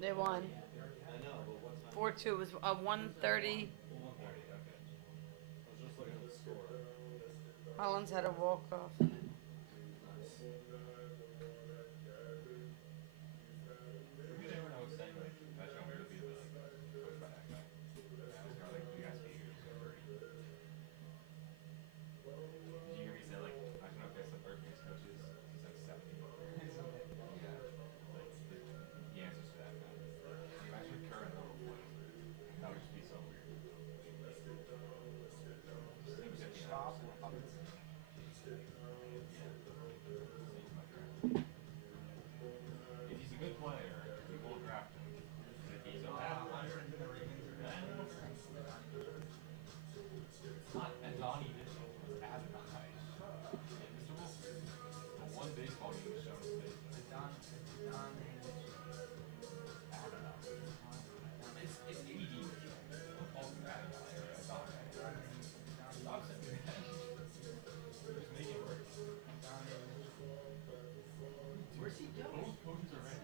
They won. 4-2. It was a 1:30. Oh, 1:30. Okay. I was just looking at the score. Hollins had a walk off. Nice. You never know what's saying, like, that show me to be like coached by that guy. Or like the guy's behavior is so dirty. Did you hear me say like I should know if the third base coaches? He's like 70. Yeah. It's like he answers to that guy. Can you imagine if Curran Little flipped? That would just be so weird. Seems iffy on Stop percentage too. Robinson. Yeah. Seems my draft. If he's a good player, we will draft him. But if he's a bad Honestly, player, I think the Ravens are going then to we'll pick draft him. Donnie Mitchell. It's not Donnie Mitchell. It's Adonai. Like Mr. Wilson. For one baseball game he's shown his face. Donnie Mitchell. Adonai. Donnie It's AD Mitchell. Don't call him Adonai or Adonai. Stop saying that. Just make it worse. Where's he going? Both coaches are ready.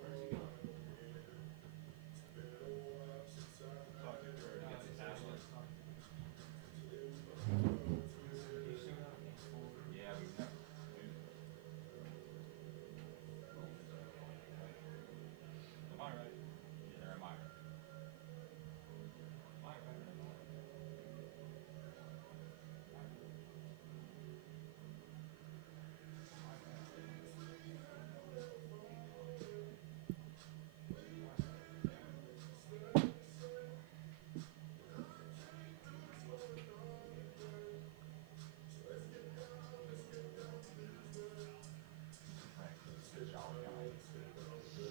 Where's he going? Talk to Curry to get some talent. He's showing up in forward. Yeah, we would have to lose him. Am I right? Yeah, am I right? Am I right or am I right? Am I right? Am I right? Am I right? Frank, the jolly guy.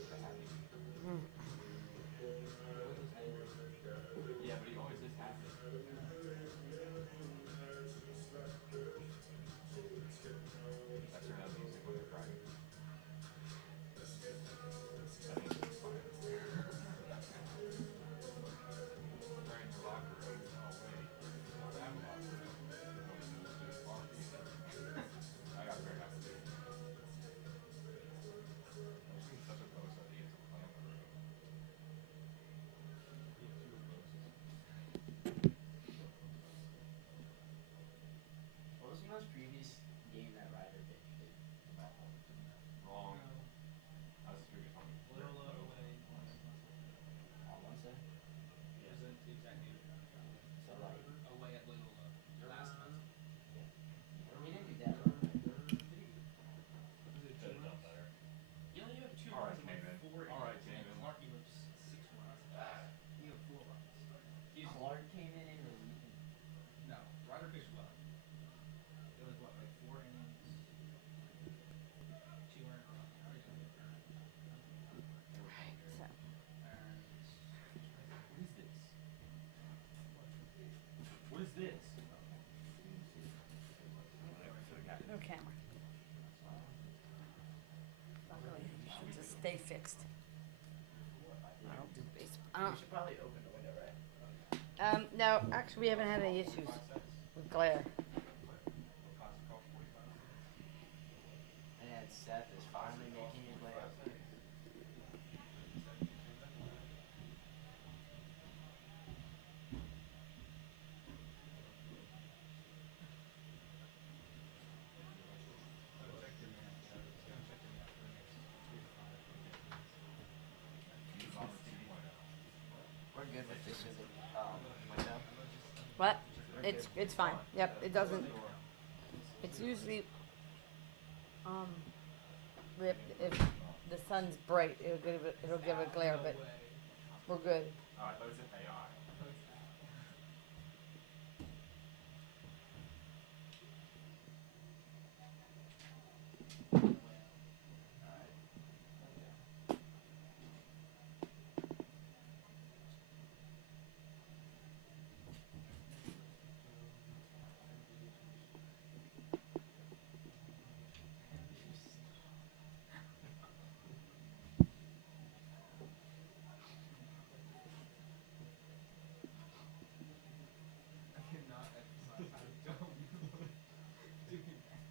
The happy. He always looks angry. Yeah, but he always is happy. That's their new music when they're crying. I think it's inspired. They're in your locker room. Oh wait, you don't have a locker room. No school student party. I got very happy. I'm just being such a bozo that he gets to play in the room. He has fewer bonuses. What was the most previous game that Ryder pitched? Wrong. No. That was his previous one. Loyola No. away. On Wednesday? Yeah. Isn't the exact name? So like away at Loyola last month. Yeah. He didn't do that wrong. Did he? Was it Could 2 have done runs? better. He only had 2 All right, runs in like Taven. 4 All right, innings. And Taven. Clark gave up 6 runs. He had 4 runs. Clark came in and relieved. No, Ryder pitched well. It was what, like 4 innings? 2 earned runs. They were playing So, good. And What is this? What is this? no camera. Not really. Should just stay fixed. I don't do baseball. we should probably open the window, right? No, actually, we haven't had any issues 45 cents. with glare. What? What cost it? Cost 45 cents. And Seth is finally making his way up. Use on the 2.0. We're good with this window. What? We're It's good. fine. Yep, it doesn't. It's usually if the sun's bright, it'll give a glare, but we're good. Oh, I thought it said AI. I cannot emphasize how dumb you look doing that.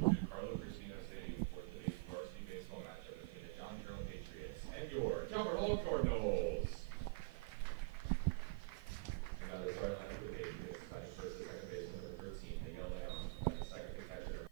welcome to Carlo Crispino Stadium for today's varsity baseball matchup between the John Carroll Patriots and your Calvert Hall Cardinals. And now the starting lineup for the Patriots, batting first to second base, number 13, Miguel Leon, and second to catcher,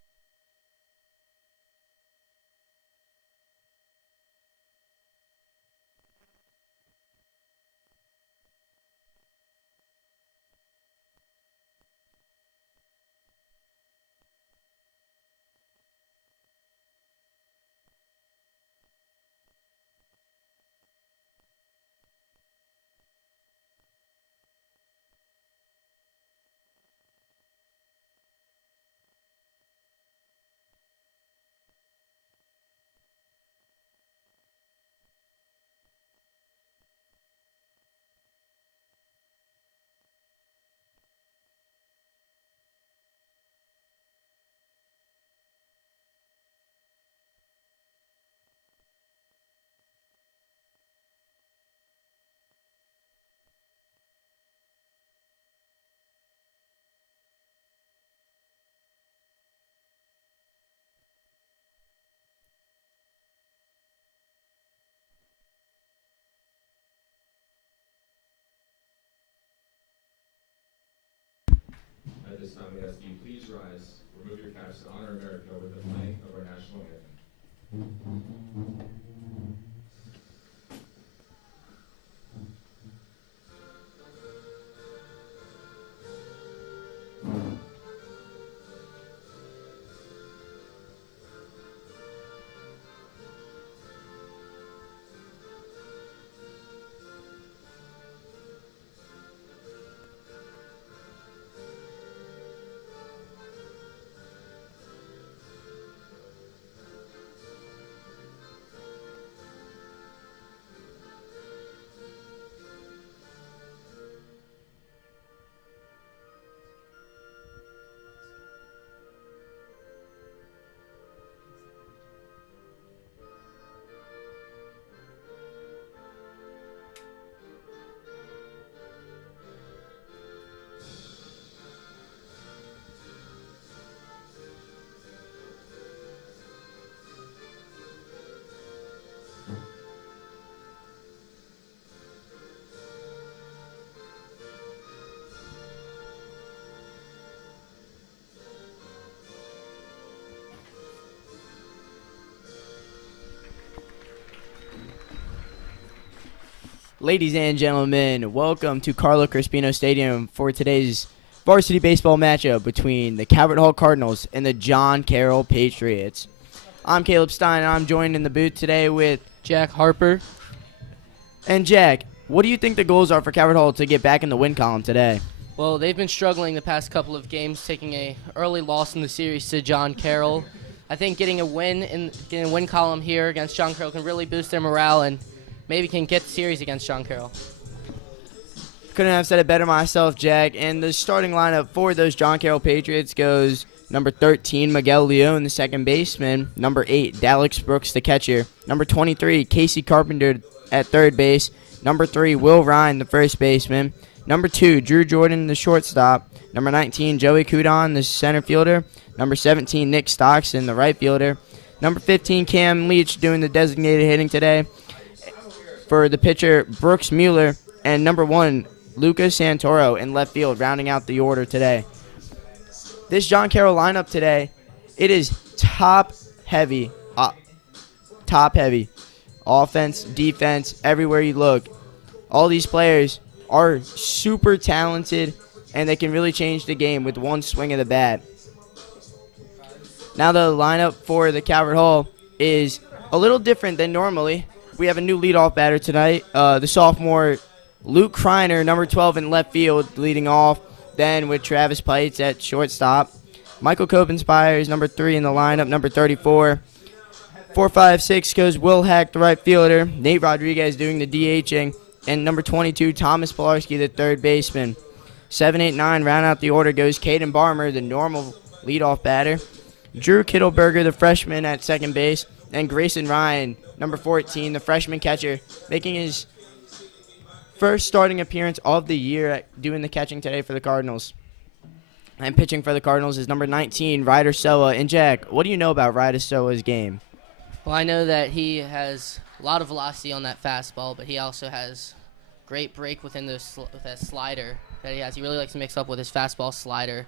At this time, we ask you please rise, remove your caps to honor America with the playing of our national anthem. Ladies and gentlemen, welcome to Carlo Crispino Stadium for today's varsity baseball matchup between the Calvert Hall Cardinals and the John Carroll Patriots. I'm Caleb Stein, and I'm joined in the booth today with Jack Harper. And Jack, what do you think the goals are for Calvert Hall to get back in the win column today? Well, they've been struggling the past couple of games, taking a early loss in the series to John Carroll. I think getting a win column here against John Carroll can really boost their morale and maybe can get the series against John Carroll. Couldn't have said it better myself, Jack. And the starting lineup for those John Carroll Patriots goes number 13, Miguel Leon, the second baseman. Number 8, Dallas Brooks, the catcher. Number 23, Casey Carpenter at third base. Number 3, Will Ryan, the first baseman. Number 2, Drew Jordan, the shortstop. Number 19, Joey Cudon, the center fielder. Number 17, Nick Stockton, the right fielder. Number 15, Cam Leach doing the designated hitting today. For the pitcher, Brooks Mueller, and number 1, Lucas Santoro in left field, rounding out the order today. This John Carroll lineup today, it is top heavy. Offense, defense, everywhere you look. All these players are super talented, and they can really change the game with one swing of the bat. Now the lineup for the Calvert Hall is a little different than normally. We have a new leadoff batter tonight, the sophomore Luke Kreiner, number 12 in left field, leading off. Then with Travis Pites at shortstop. Michael Copenspire is number 3 in the lineup, number 34. 4, 5, 6 goes Will Hack, the right fielder. Nate Rodriguez doing the DHing. And number 22, Thomas Pilarski, the third baseman. 7, 8, 9, round out the order goes Caden Barmer, the normal leadoff batter. Drew Kittleberger, the freshman, at second base. And Grayson Ryan, number 14, the freshman catcher, making his first starting appearance of the year at doing the catching today for the Cardinals. And pitching for the Cardinals is number 19, Ryder Soa. And Jack, what do you know about Ryder Soa's game? Well, I know that he has a lot of velocity on that fastball, but he also has great break within with that slider that he has. He really likes to mix up with his fastball slider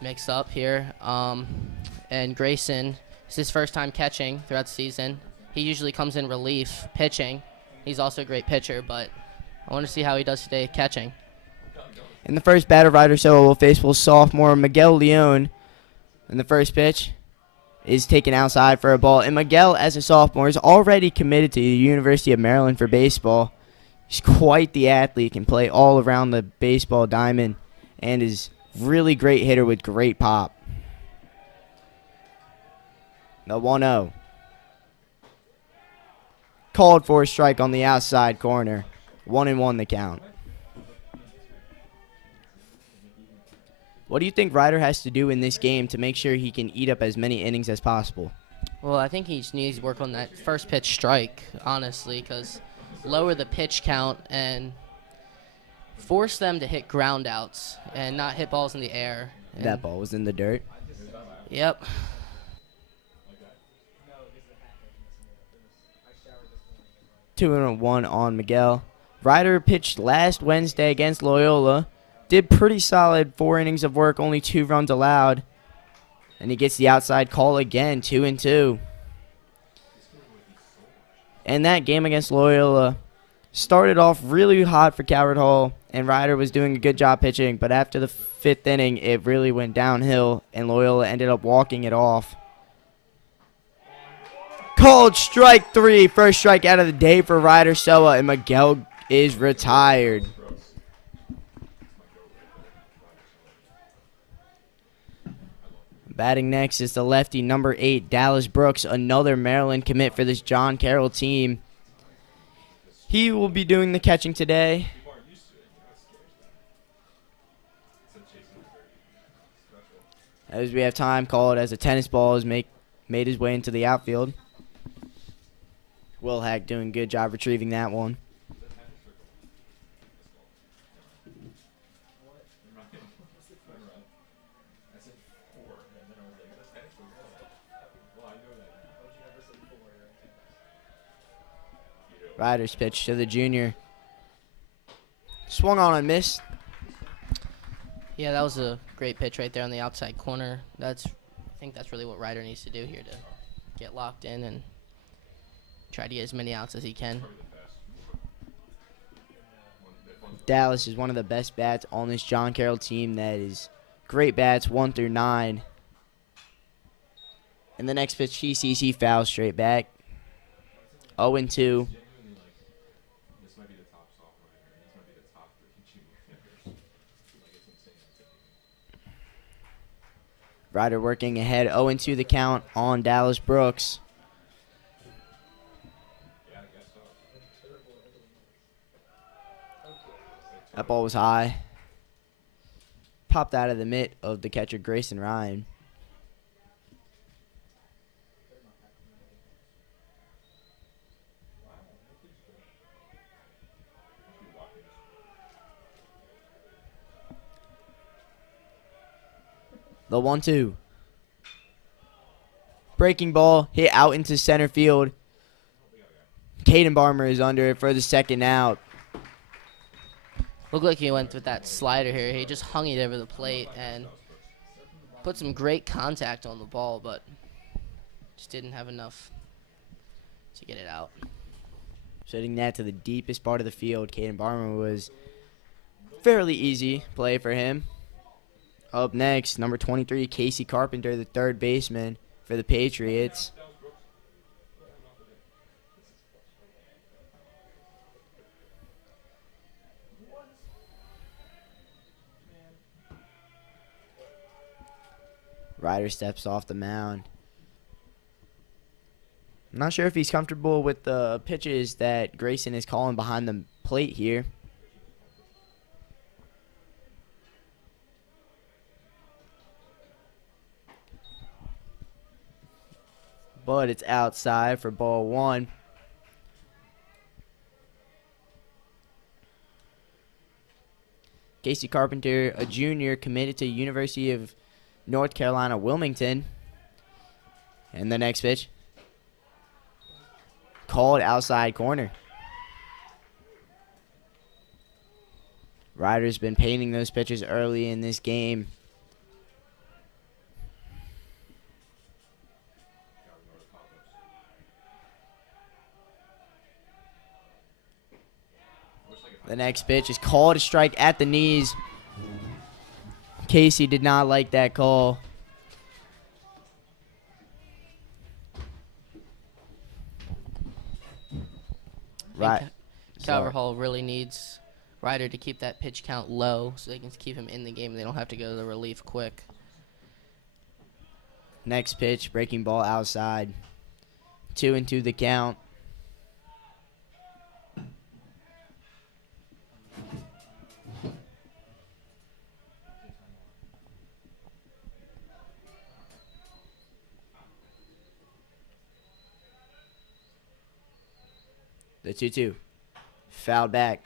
mix up here. And Grayson, it's his first time catching throughout the season. He usually comes in relief pitching. He's also a great pitcher, but I want to see how he does today catching. In the first batter, Ryder Soa will face sophomore Miguel Leon. And the first pitch is taken outside for a ball. And Miguel, as a sophomore, is already committed to the University of Maryland for baseball. He's quite the athlete, can play all around the baseball diamond, and is really great hitter with great pop. The 1-0. Called for a strike on the outside corner. 1-1 the count. What do you think Ryder has to do in this game to make sure he can eat up as many innings as possible? Well, I think he just needs to work on that first pitch strike, honestly, because lower the pitch count and force them to hit ground outs and not hit balls in the air. And That ball was in the dirt. Yep. 2-1 on Miguel. Ryder pitched last Wednesday against Loyola. Did pretty solid, 4 innings of work, only 2 runs allowed. And he gets the outside call again, 2-2. And that game against Loyola started off really hot for Carroll, and Ryder was doing a good job pitching. But after the 5th inning, it really went downhill, and Loyola ended up walking it off. Called strike 3, first strike out of the day for Ryder Soa, and Miguel is retired. Batting next is the lefty, number 8, Dallas Brooks, another Maryland commit for this John Carroll team. He will be doing the catching today. As we have time called as a tennis ball is made his way into the outfield. Will Hack doing a good job retrieving that one. Ryder's pitch to the junior. Swung on and missed. Yeah, that was a great pitch right there on the outside corner. I think that's really what Ryder needs to do here to get locked in and try to get as many outs as he can. Dallas is one of the best bats on this John Carroll team. That is great bats 1 through 9. And the next pitch he sees, he fouls straight back. 0-2. Ryder working ahead, 0-2 the count on Dallas Brooks. That ball was high. Popped out of the mitt of the catcher, Grayson Ryan. The 1-2. Breaking ball hit out into center field. Caden Barmer is under it for the second out. Looked like he went with that slider here. He just hung it over the plate and put some great contact on the ball, but just didn't have enough to get it out. Setting that to the deepest part of the field. Caden Barmer was fairly easy play for him. Up next, number 23, Casey Carpenter, the third baseman for the Patriots. Ryder steps off the mound. I'm not sure if he's comfortable with the pitches that Grayson is calling behind the plate here. But it's outside for ball 1. Casey Carpenter, a junior, committed to University of North Carolina, Wilmington. And the next pitch, called outside corner. Ryder's been painting those pitches early in this game. The next pitch is called a strike at the knees. Casey did not like that call. Right. Carroll really needs Ryder to keep that pitch count low so they can keep him in the game. They don't have to go to the relief quick. Next pitch, breaking ball outside. 2-2 the count. The 2-2. Fouled back.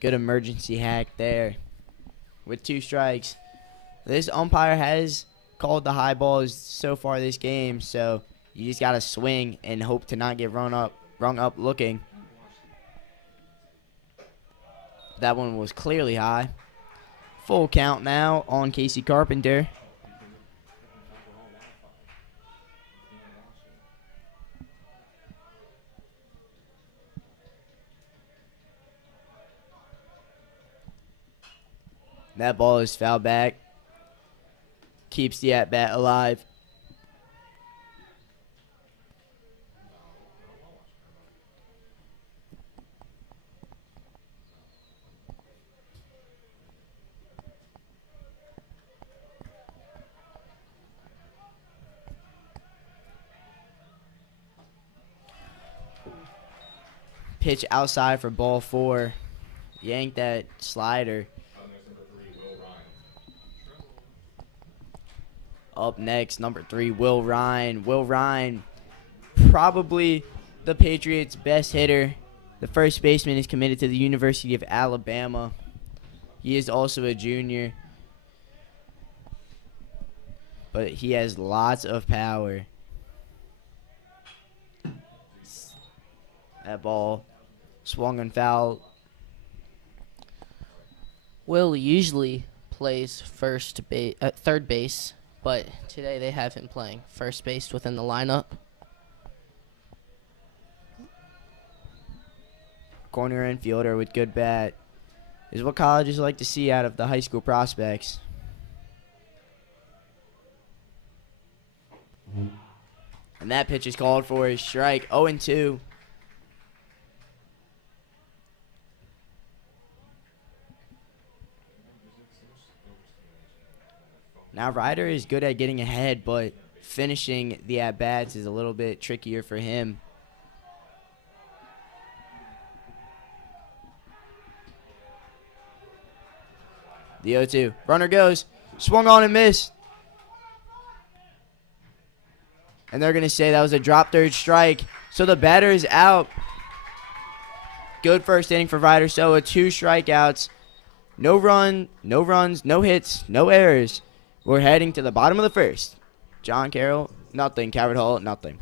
Good emergency hack there with 2 strikes. This umpire has called the high balls so far this game, so you just got to swing and hope to not get rung up looking. That one was clearly high. Full count now on Casey Carpenter. That ball is fouled back. Keeps the at-bat alive. Pitch outside for ball 4. Yank that slider. Up next, number 3, Will Ryan. Will Ryan, probably the Patriots' best hitter. The first baseman is committed to the University of Alabama. He is also a junior, but he has lots of power. That ball swung and foul. Will usually plays third base, but today they have him playing first base within the lineup. Corner infielder with good bat is what colleges like to see out of the high school prospects. And that pitch is called for a strike. 0-2. Now Ryder is good at getting ahead, but finishing the at-bats is a little bit trickier for him. The 0-2. Runner goes. Swung on and missed. And they're going to say that was a drop third strike. So the batter is out. Good first inning for Ryder Soa. 2 strikeouts. No runs, no hits, no errors. We're heading to the bottom of the first. John Carroll, nothing. Carroll, nothing.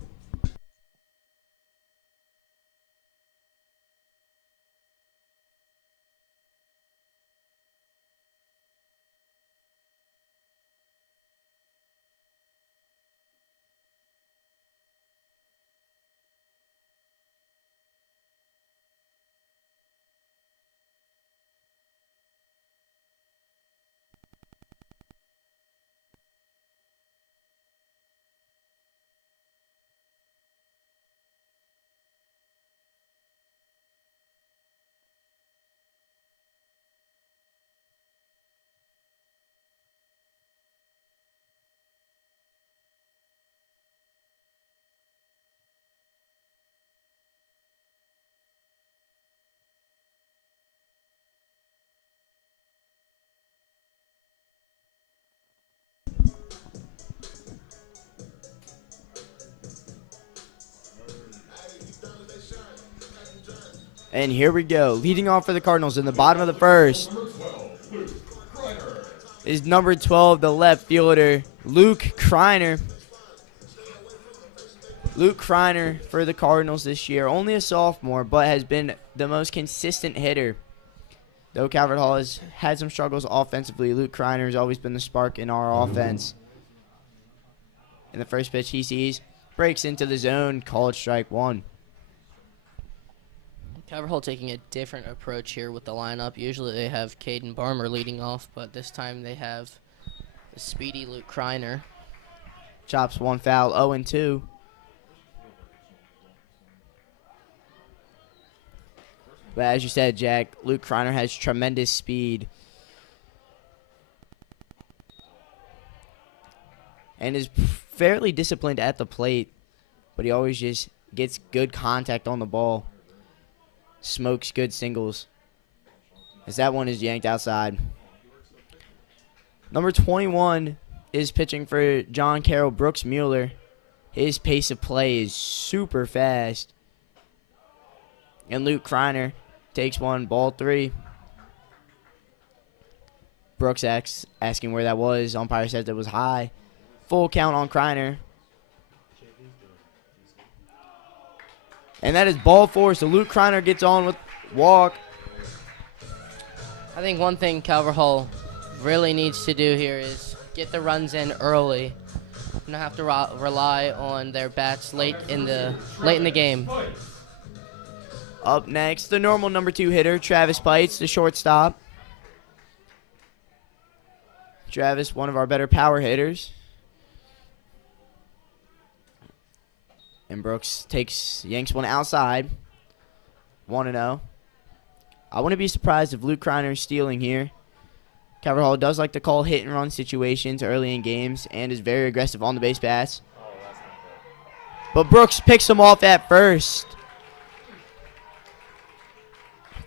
And here we go. Leading off for the Cardinals in the bottom of the first is number 12, the left fielder, Luke Kreiner. Luke Kreiner for the Cardinals this year. Only a sophomore, but has been the most consistent hitter. Though Calvert Hall has had some struggles offensively, Luke Kreiner has always been the spark in our offense. In the first pitch he sees, breaks into the zone, called strike one. Calvert Hall taking a different approach here with the lineup. Usually they have Caden Barmer leading off, but this time they have the speedy Luke Kreiner. Chops one foul, 0-2. But as you said, Jack, Luke Kreiner has tremendous speed. And is fairly disciplined at the plate, but he always just gets good contact on the ball. Smokes good singles. As that one is yanked outside. Number 21 is pitching for John Carroll, Brooks Mueller. His pace of play is super fast. And Luke Kreiner takes one, ball 3. Brooks asking where that was. Umpire says it was high. Full count on Kreiner. And that is ball 4, so Luke Kreiner gets on with walk. I think one thing Calvert Hall really needs to do here is get the runs in early. You don't have to rely on their bats late in the game. Up next, the normal number 2 hitter, Travis Pites, the shortstop. Travis, one of our better power hitters. And Brooks yanks one outside. 1-0. I wouldn't be surprised if Luke Kreiner is stealing here. Calvert Hall does like to call hit and run situations early in games and is very aggressive on the base pass. But Brooks picks him off at first.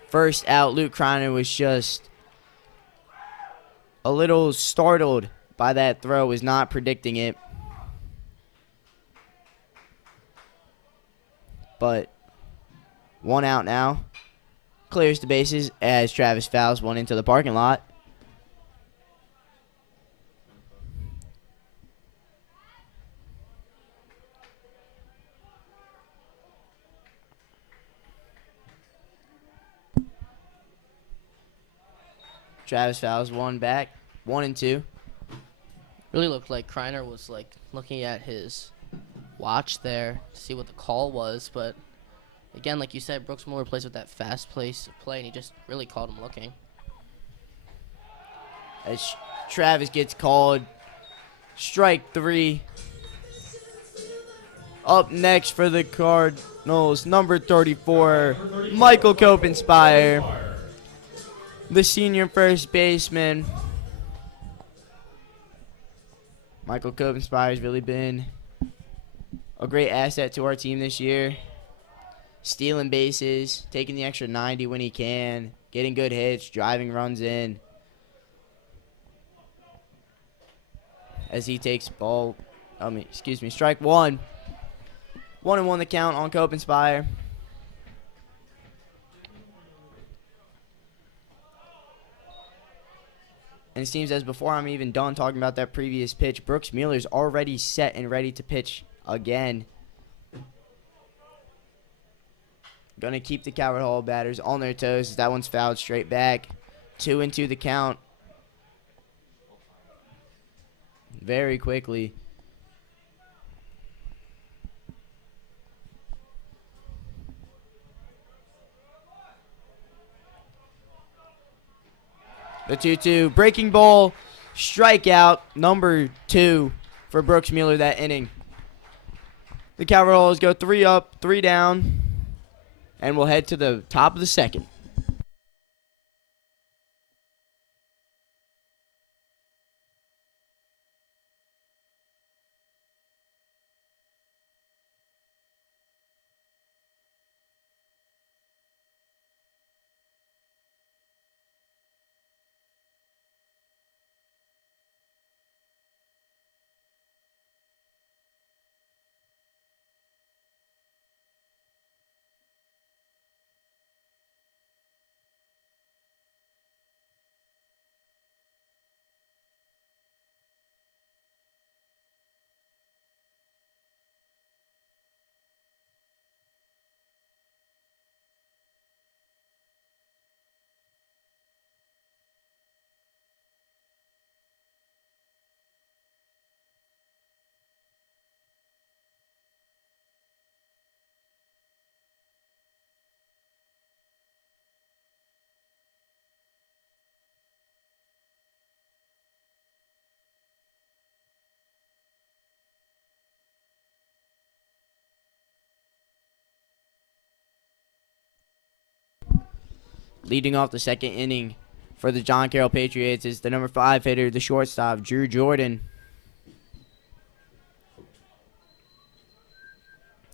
First out, Luke Kreiner was just a little startled by that throw, was not predicting it. But 1 out now. Clears the bases as Travis fouls one into the parking lot. Travis fouls one back. 1-2. Really looked like Kreiner was looking at his watch there to see what the call was, but again, like you said, Brooks Mueller plays with that fast pace of play, and he just really caught him looking. As Travis gets called, strike 3. Up next for the Cardinals, number 34, Michael Copenspire, the senior first baseman. Michael Copenspire has really been a great asset to our team this year. Stealing bases, taking the extra 90 when he can, getting good hits, driving runs in. As he takes strike 1. 1-1 the count on Copenspire. And it seems as before I'm even done talking about that previous pitch, Brooks Mueller's already set and ready to pitch again. Going to keep the Calvert Hall batters on their toes. That one's fouled straight back. 2-2 the count. Very quickly. The 2-2. Breaking ball. Strikeout. Number 2 for Brooks Mueller that inning. The Calvert Halls go 3 up, 3 down. And we'll head to the top of the second. Leading off the second inning for the John Carroll Patriots is the number 5 hitter, the shortstop, Drew Jordan.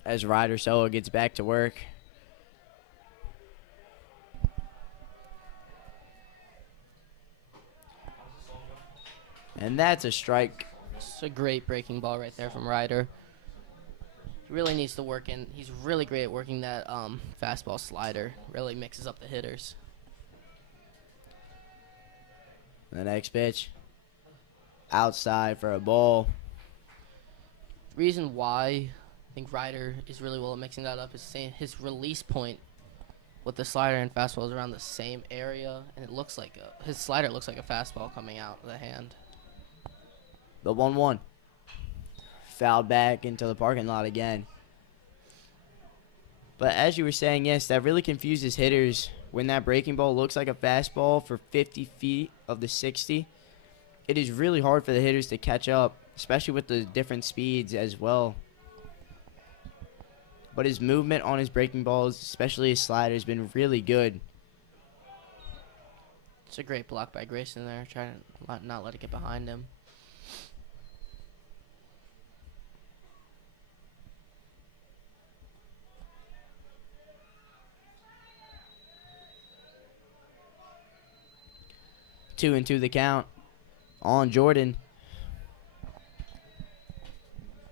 As Ryder Solo gets back to work. And that's a strike. It's a great breaking ball right there from Ryder. He really needs to work in. He's really great at working that fastball slider. Really mixes up the hitters. The next pitch. Outside for a ball. Reason why I think Ryder is really well at mixing that up is saying his release point with the slider and fastball is around the same area, and it looks like his slider looks like a fastball coming out of the hand. The 1-1. Fouled back into the parking lot again. But as you were saying, yes, that really confuses hitters when that breaking ball looks like a fastball for 50 feet of the 60. It is really hard for the hitters to catch up, especially with the different speeds as well. But his movement on his breaking balls, especially his slider, has been really good. It's a great block by Grayson there, trying to not let it get behind him. Two and two the count on Jordan.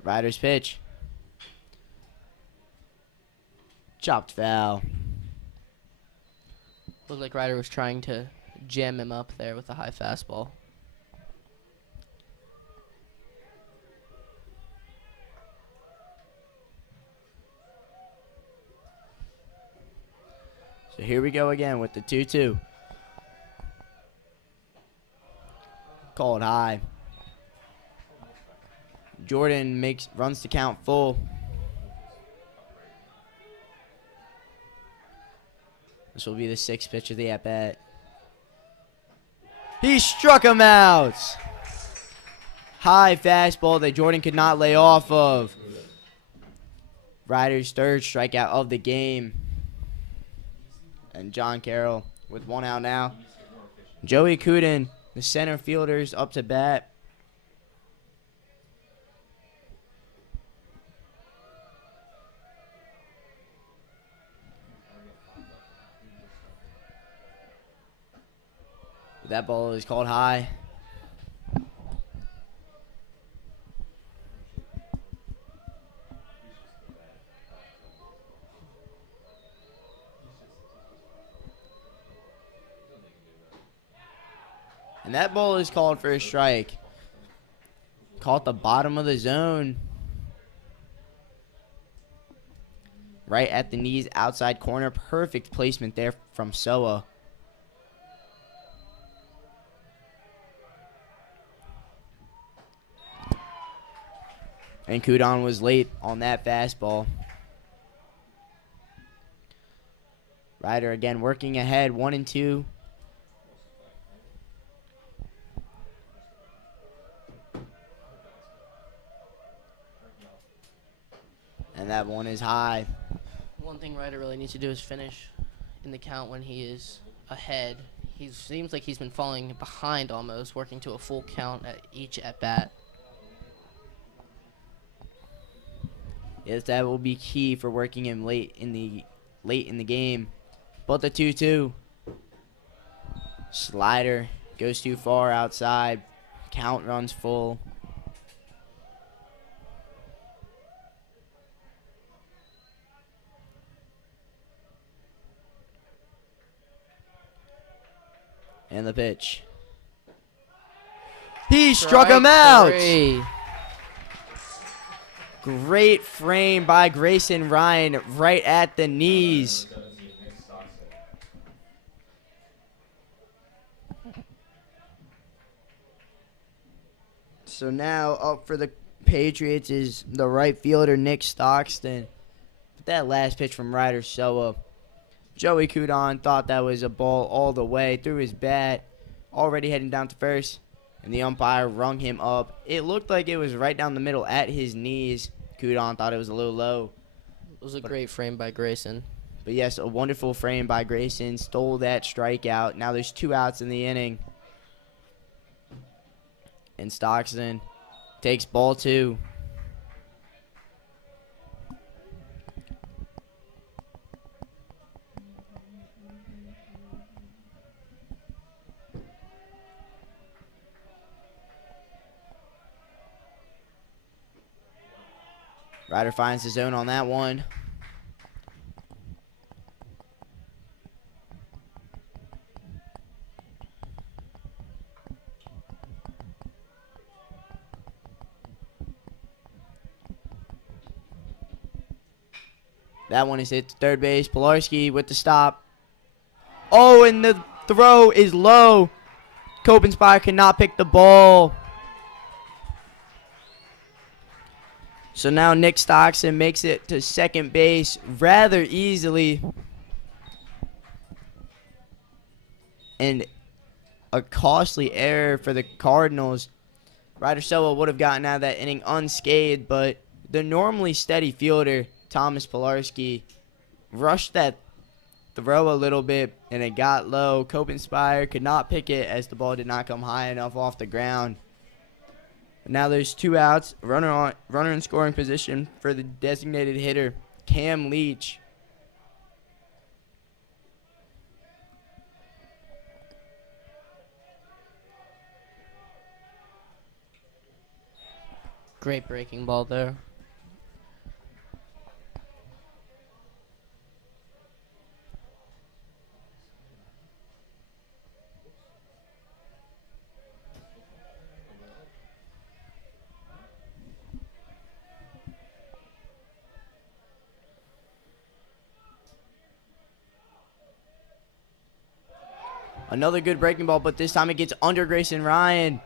Ryder's pitch. Chopped foul. Looked like Ryder was trying to jam him up there with a high fastball. So here we go again with the 2-2. Called high. Jordan runs the count full. This will be the 6th pitch of the at-bat. He struck him out. High fastball that Jordan could not lay off of. Ryder's 3rd strikeout of the game. And John Carroll with 1 out now. Joey Kudin, the center fielder's up to bat. That ball is called high. And that ball is called for a strike. Caught the bottom of the zone. Right at the knees, outside corner. Perfect placement there from Soa. And Kudon was late on that fastball. Ryder again working ahead, 1-2. And that one is high. One thing Ryder really needs to do is finish in the count when he is ahead. He seems like he's been falling behind almost, working to a full count at each at-bat. Yes, that will be key for working him late in the game. But the 2-2. Slider goes too far outside. Count runs full. And the pitch. He struck him out. 3. Great frame by Grayson Ryan right at the knees. So now up for the Patriots is the right fielder, Nick Stockton. But that last pitch from Ryder Soa. Joey Kudon thought that was a ball all the way, threw his bat, already heading down to first. And the umpire rung him up. It looked like it was right down the middle at his knees. Kudon thought it was a little low. It was a great frame by Grayson. But yes, a wonderful frame by Grayson. Stole that strikeout. Now there's 2 outs in the inning. And Stockton takes ball 2. Ryder finds the zone on that one. That one is hit to third base. Pilarski with the stop. Oh, and the throw is low. Copenspire cannot pick the ball. So now Nick Stockton makes it to second base rather easily. And a costly error for the Cardinals. Ryder Sowell would have gotten out of that inning unscathed, but the normally steady fielder, Thomas Pilarski, rushed that throw a little bit, and it got low. Copenspire could not pick it as the ball did not come high enough off the ground. Now there's 2 outs, runner in scoring position for the designated hitter, Cam Leach. Great breaking ball there. Another good breaking ball, but this time it gets under Grayson Ryan.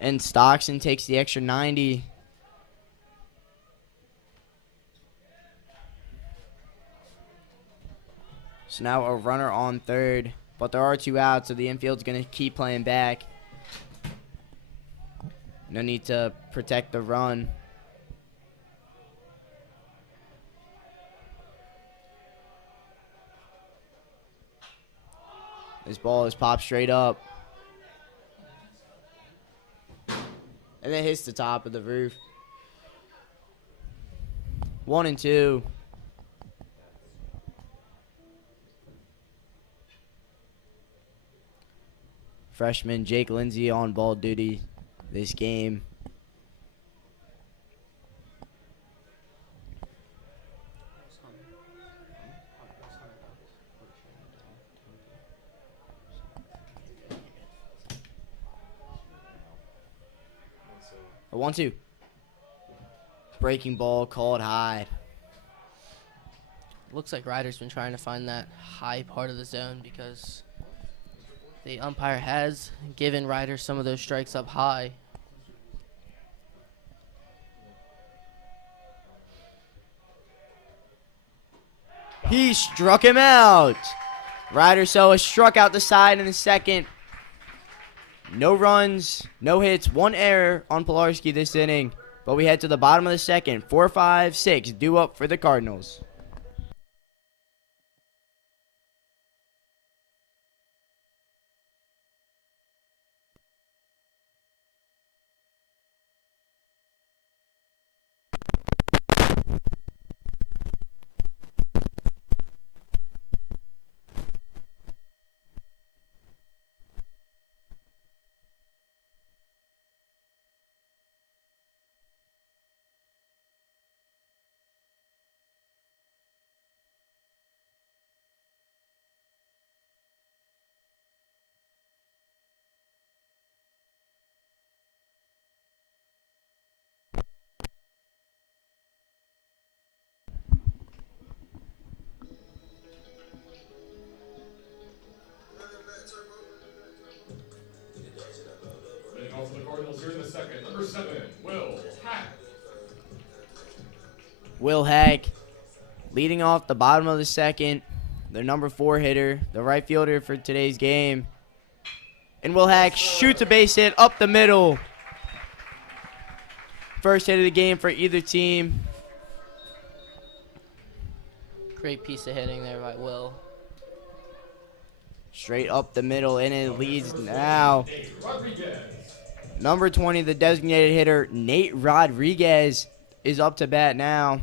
And Stockton takes the extra 90. So now a runner on third, but there are 2 outs, so the infield's going to keep playing back. No need to protect the run. This ball is popped straight up. And it hits the top of the roof. 1-2. Freshman Jake Lindsay on ball duty this game. A 1-2. Breaking ball called high. Looks like Ryder's been trying to find that high part of the zone because the umpire has given Ryder some of those strikes up high. He struck him out. Ryder Soa struck out the side in the second. No runs, no hits, 1 error on Pilarski this inning. But we head to the bottom of the second. 4-5-6 due up for the Cardinals. Leading off for the Cardinals here in the second, number 7, Will Hack. Will Hack leading off the bottom of the second. The number 4 hitter, the right fielder for today's game. And Will Hack shoots a base hit up the middle. First hit of the game for either team. Great piece of hitting there by Will. Straight up the middle, and it leads now. Number 20, the designated hitter, Nate Rodriguez, is up to bat now.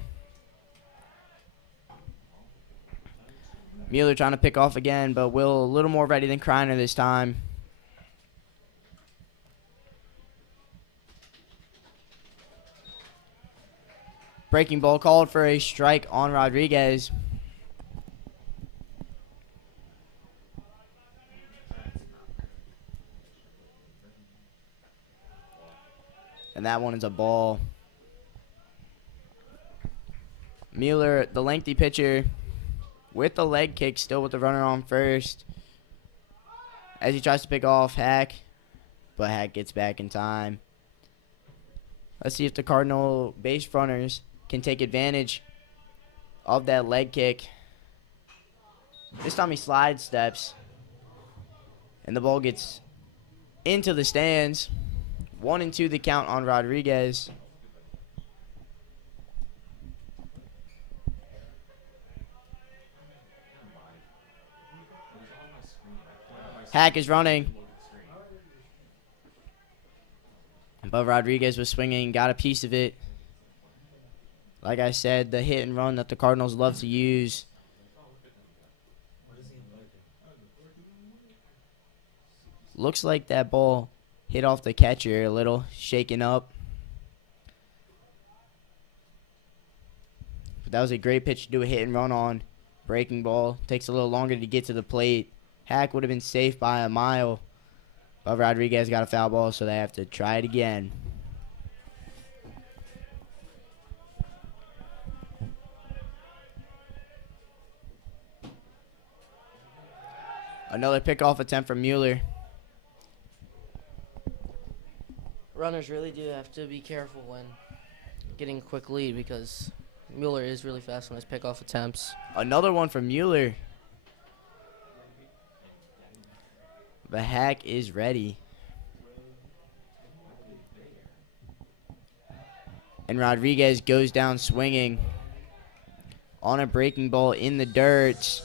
Mueller trying to pick off again, but Will a little more ready than Kreiner this time. Breaking ball called for a strike on Rodriguez. And that one is a ball. Mueller, the lengthy pitcher, with the leg kick, still with the runner on first. As he tries to pick off Hack, but Hack gets back in time. Let's see if the Cardinal base runners can take advantage of that leg kick. This time he slide steps, and the ball gets into the stands. 1-2 the count on Rodriguez. Hack is running, but Rodriguez was swinging, got a piece of it. Like I said, the hit and run that the Cardinals love to use. Looks like that ball hit off the catcher a little, shaken up. But that was a great pitch to do a hit and run on. Breaking ball. Takes a little longer to get to the plate. Hack would have been safe by a mile. But Rodriguez got a foul ball, so they have to try it again. Another pickoff attempt from Mueller. Runners really do have to be careful when getting a quick lead because Mueller is really fast on his pickoff attempts. Another one from Mueller. The Hack is ready. And Rodriguez goes down swinging on a breaking ball in the dirt.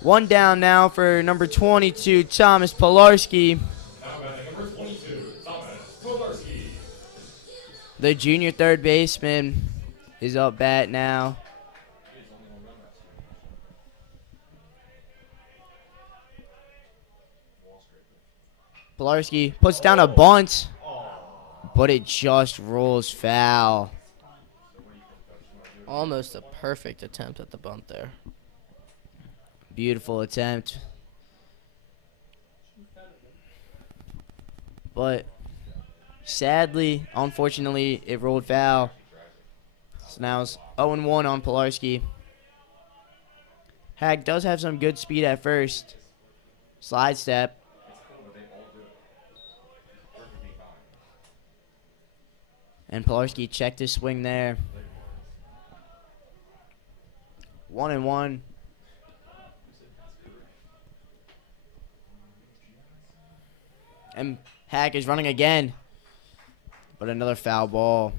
One down now for number 22, Thomas Pilarski. The junior third baseman is up bat now. Pilarski puts down a bunt, but it just rolls foul. Almost a perfect attempt at the bunt there. Beautiful attempt. But sadly, unfortunately, it rolled foul. So now it's 0-1 on Pilarski. Hack does have some good speed at first. Slide step. And Pilarski checked his swing there. 1-1. And Hack is running again. But another foul ball.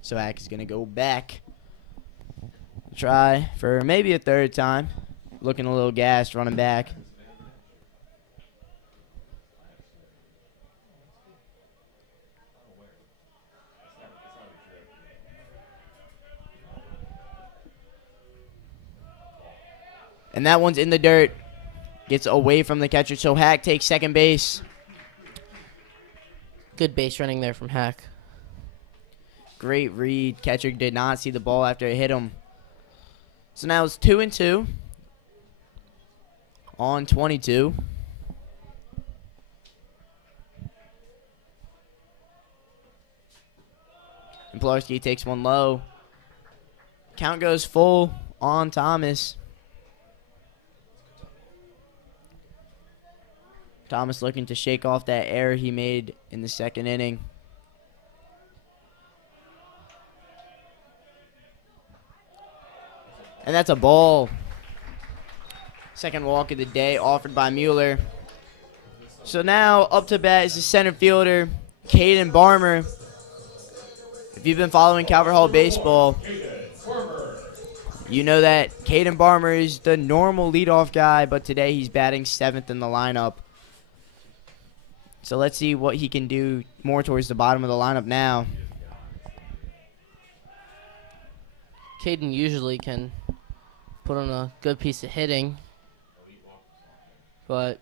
So Hack is going to go back. Try for maybe a third time. Looking a little gassed, running back. And that one's in the dirt. Gets away from the catcher, so Hack takes second base. Good base running there from Hack. Great read. Catcher did not see the ball after it hit him. So now it's 2-2 on 22. And Pilarski takes one low. Count goes full on Thomas. Thomas looking to shake off that error he made in the second inning. And that's a ball. Second walk of the day offered by Mueller. So now up to bat is the center fielder, Caden Barmer. If If you've been following Calvert Hall baseball, you know that Caden Barmer is the normal leadoff guy, but today he's batting 7th in the lineup. So let's see what he can do more towards the bottom of the lineup now. Caden usually can put on a good piece of hitting, but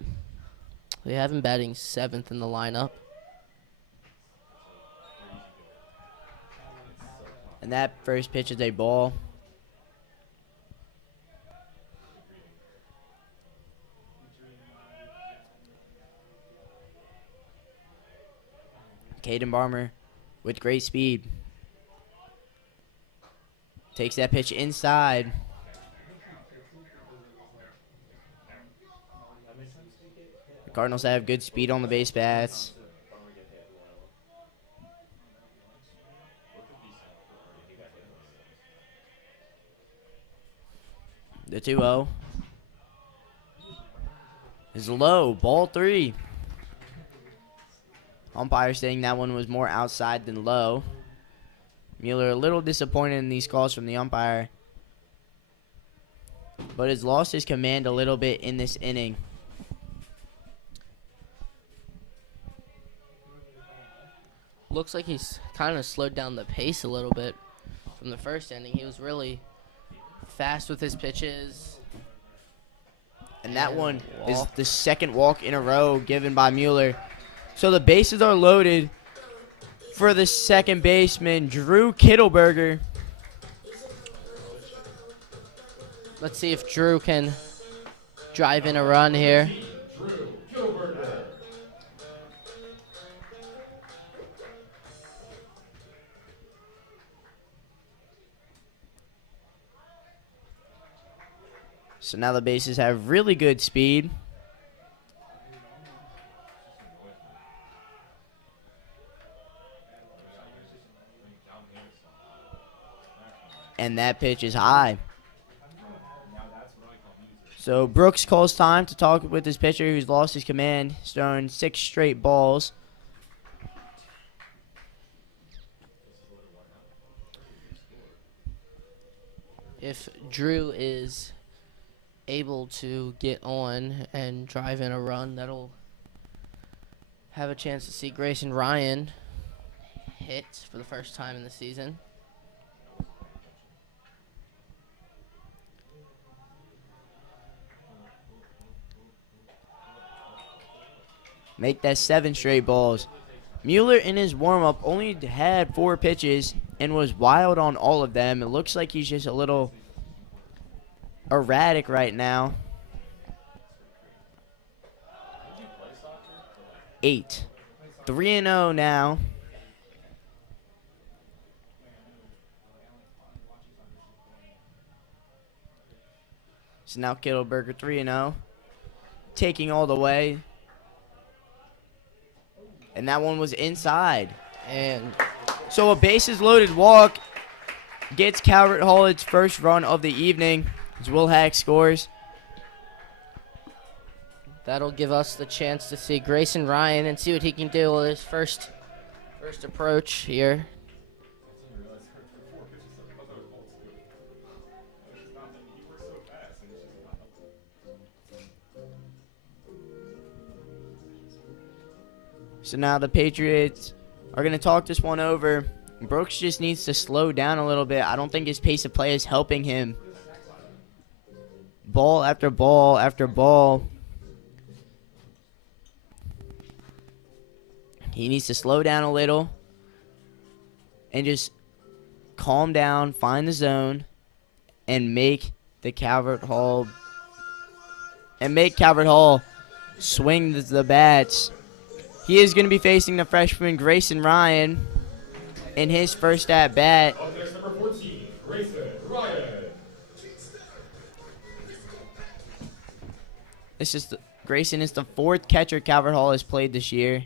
we have him batting 7th in the lineup. And that first pitch is a ball. Caden Barmer with great speed. Takes that pitch inside. The Cardinals have good speed on the base bats. The 2-0 is low. Ball 3. Umpire saying that one was more outside than low. Mueller a little disappointed in these calls from the umpire, but has lost his command a little bit in this inning. Looks like he's kind of slowed down the pace a little bit from the first inning. He was really fast with his pitches. And that one is the second walk in a row given by Mueller. So the bases are loaded for the second baseman, Drew Kittleberger. Let's see if Drew can drive in a run here. So now the bases have really good speed. And that pitch is high. So Brooks calls time to talk with his pitcher who's lost his command. He's thrown 6 straight balls. If Drew is able to get on and drive in a run, that'll have a chance to see Grayson Ryan hit for the first time in the season. Make that 7 straight balls. Mueller in his warm-up only had 4 pitches and was wild on all of them. It looks like he's just a little erratic right now. 8. 3-0 now. So now Kittleberger 3-0. Taking all the way. And that one was inside. And so a bases loaded walk gets Calvert Hall its first run of the evening as Will Hack scores. that'll give us the chance to see Grayson Ryan and see what he can do with his first approach here. So now the Patriots are going to talk this one over. Brooks just needs to slow down a little bit. I don't think his pace of play is helping him. Ball after ball after ball. He needs to slow down a little and just calm down, find the zone, and make Calvert Hall swing the bats. He is going to be facing the freshman Grayson Ryan in his first at bat. Up next, number 14, Grayson Ryan. Grayson is the 4th catcher Calvert Hall has played this year.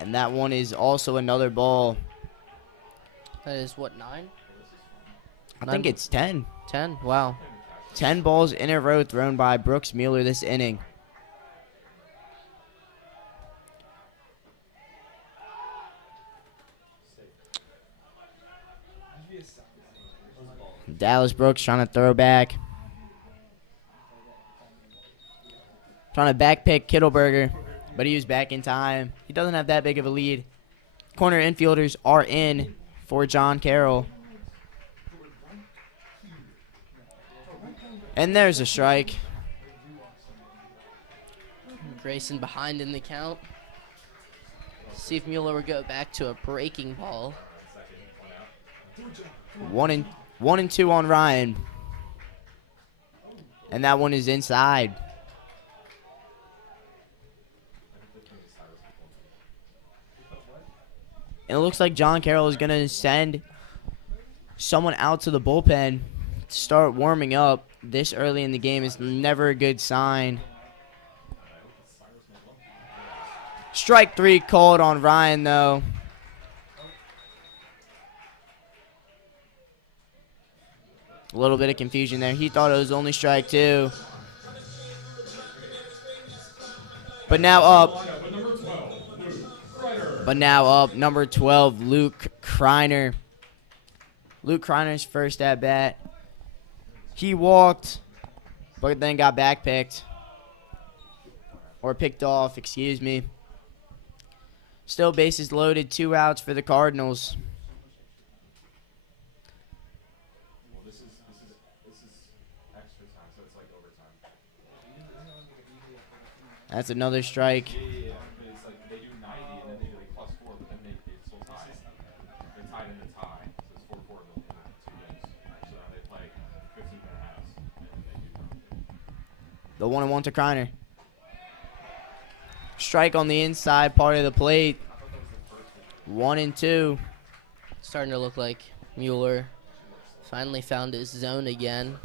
And that one is also another ball. That is what, 9? I think it's 10. 10? Wow. 10 balls in a row thrown by Brooks Mueller this inning. Dallas Brooks trying to throw back. Trying to back pick Kittleberger, but he was back in time. He doesn't have that big of a lead. Corner infielders are in for John Carroll. And there's a strike. Grayson behind in the count. See if Mueller would go back to a breaking ball. 1-2 on Ryan. And that one is inside. And it looks like John Carroll is going to send someone out to the bullpen to start warming up. This early in the game is never a good sign. Strike 3 called on Ryan, though. A little bit of confusion there. He thought it was only strike 2. But now up. Number 12, Luke Kreiner. Luke Kreiner's first at bat. He walked, but then got backpicked. Or picked off, excuse me. Still bases loaded, 2 outs for the Cardinals. Well, this is extra time, so it's like overtime. That's another strike. Yeah. But it's like they do 90 and then they do like +4, but then they still tie. They're tied in the tie, so it's 4-4 in 2 games. So now they play 15 more halves, and then they do. The 1-1 to Kreiner. Strike on the inside part of the plate. 1-2. Starting to look like Mueller finally found his zone again.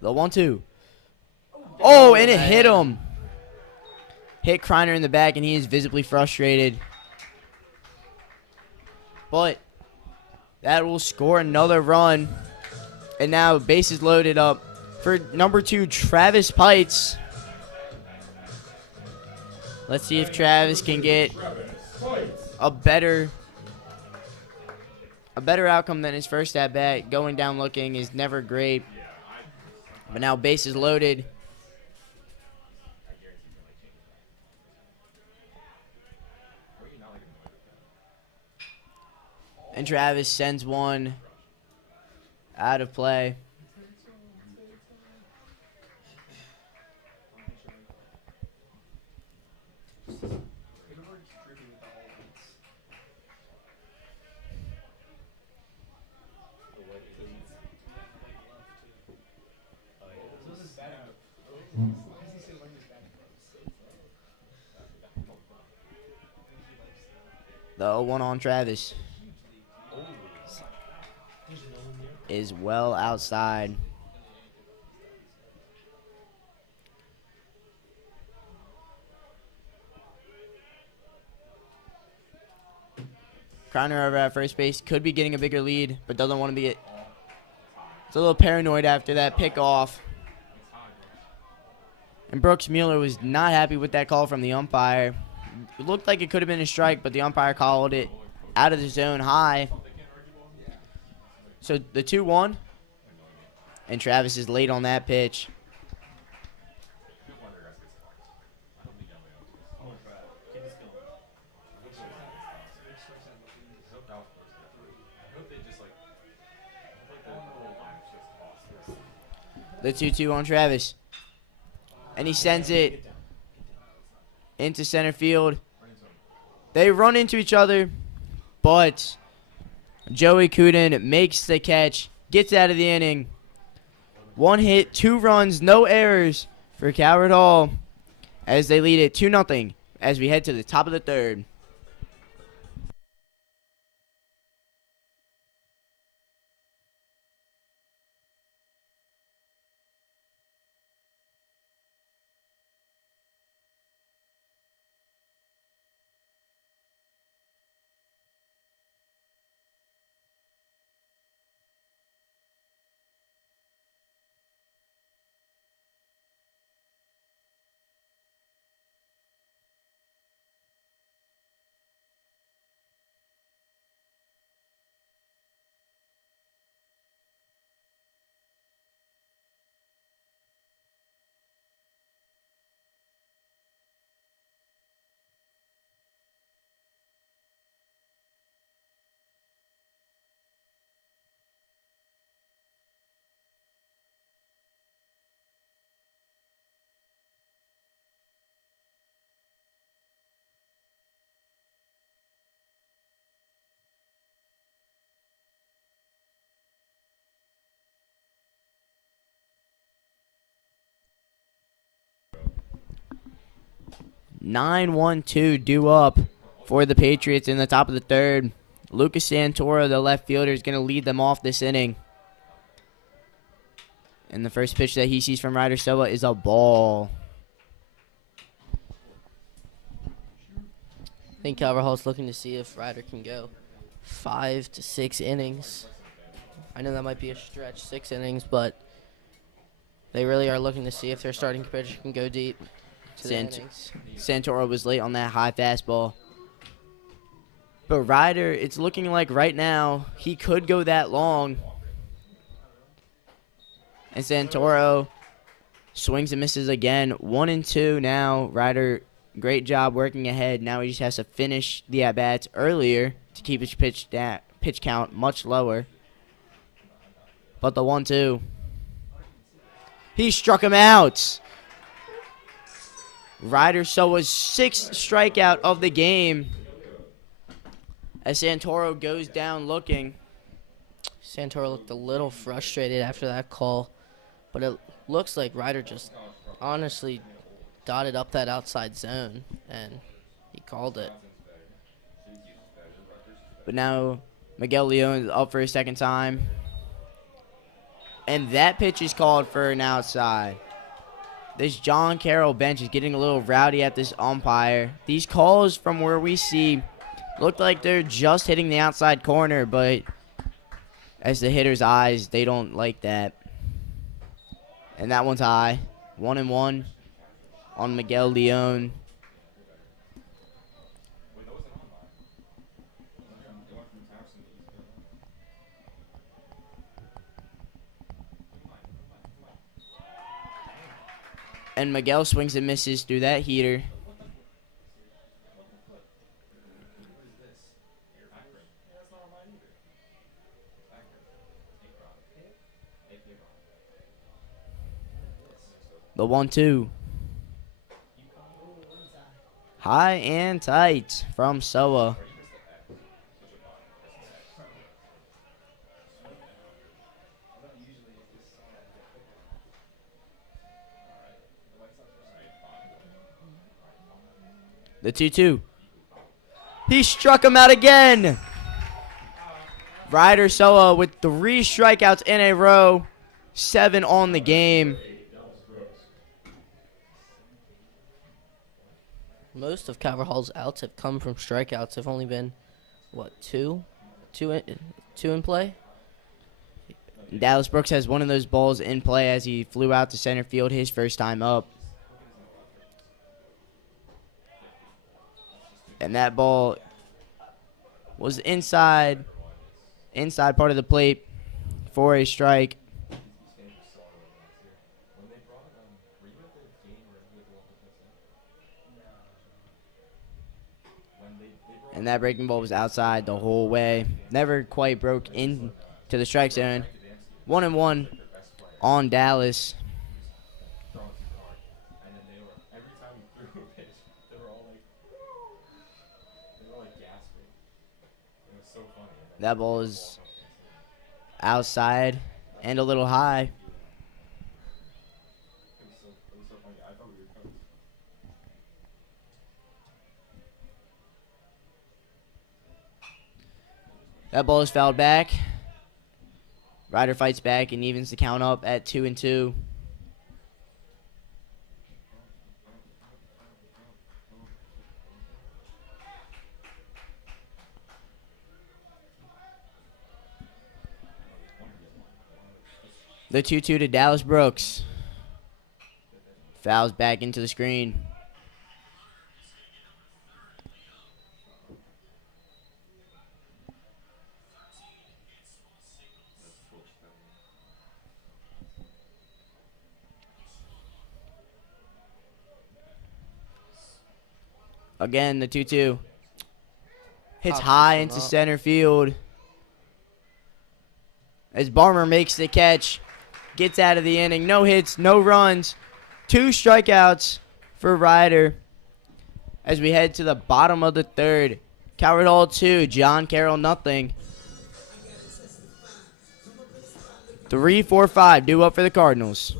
The 1-2. Oh, and it hit him. Hit Kreiner in the back, and he is visibly frustrated. But that will score another run. And now bases loaded up for number 2, Travis Pites. Let's see if Travis can get a better outcome than his first at bat. Going down looking is never great. But now bases loaded. And Travis sends one out of play. The 0-1 on Travis is well outside. Kreiner over at first base could be getting a bigger lead, but doesn't want to be it. It's a little paranoid after that pick off. And Brooks Mueller was not happy with that call from the umpire. It looked like it could have been a strike, but the umpire called it out of the zone high. So the 2-1, and Travis is late on that pitch. The 2-2 on Travis. And he sends it into center field. They run into each other, but Joey Kuden makes the catch, gets out of the inning. 1 hit, 2 runs, no errors for Coward Hall as they lead it 2-0 as we head to the top of the 3rd. 9-1-2 due up for the Patriots in the top of the third. Lucas Santoro, the left fielder, is going to lead them off this inning. And the first pitch that he sees from Ryder Soa is a ball. I think Carroll's looking to see if Ryder can go 5 to 6 innings. I know that might be a stretch, 6 innings, but they really are looking to see if their starting pitcher can go deep to the innings. Santoro was late on that high fastball. But Ryder, it's looking like right now he could go that long. And Santoro swings and misses again. 1-2 now. Ryder, great job working ahead. Now he just has to finish the at-bats earlier to keep his pitch count much lower. But the 1-2. He struck him out. Ryder Soa's 6th strikeout of the game. As Santoro goes down looking. Santoro looked a little frustrated after that call, but it looks like Ryder just honestly dotted up that outside zone, and he called it. But now Miguel Leon is up for his second time. And that pitch is called for an outside. This John Carroll bench is getting a little rowdy at this umpire. These calls from where we see look like they're just hitting the outside corner, but as the hitter's eyes, they don't like that. And that one's high. 1-1 on Miguel Leon. And Miguel swings and misses through that heater. The 1-2. High and tight from Soa. The 2-2. He struck him out again. Ryder Soa with 3 strikeouts in a row. 7 on the game. Most of Carroll's outs have come from strikeouts. Have only been, what, two in play? Dallas Brooks has one of those balls in play as he flew out to center field his first time up. And that ball was inside part of the plate for a strike. And that breaking ball was outside the whole way. Never quite broke into the strike zone. 1-1 on Dallas. That ball is outside and a little high. That ball is fouled back. Ryder fights back and evens the count up at 2-2. The 2-2 to Dallas Brooks. Fouls back into the screen. Again, the 2-2. Hits high into center field. As Barmer makes the catch. Gets out of the inning. No hits, no runs. 2 strikeouts for Ryder. As we head to the bottom of the third. Carroll 2, John Carroll nothing. 3-4-5 due up for the Cardinals.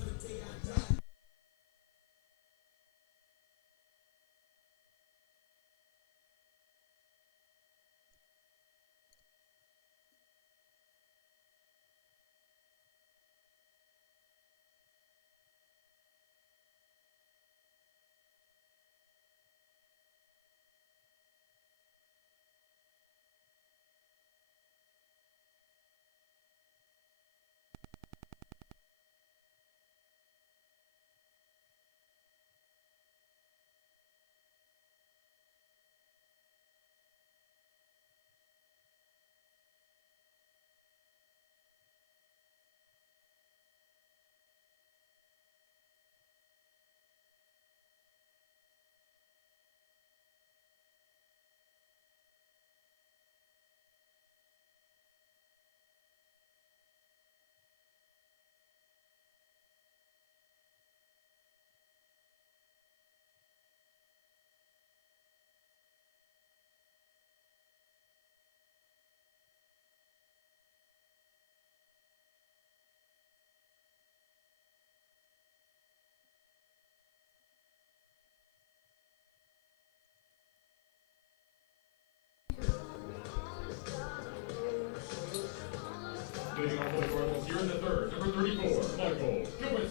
third, number 34, Michael Gilbert.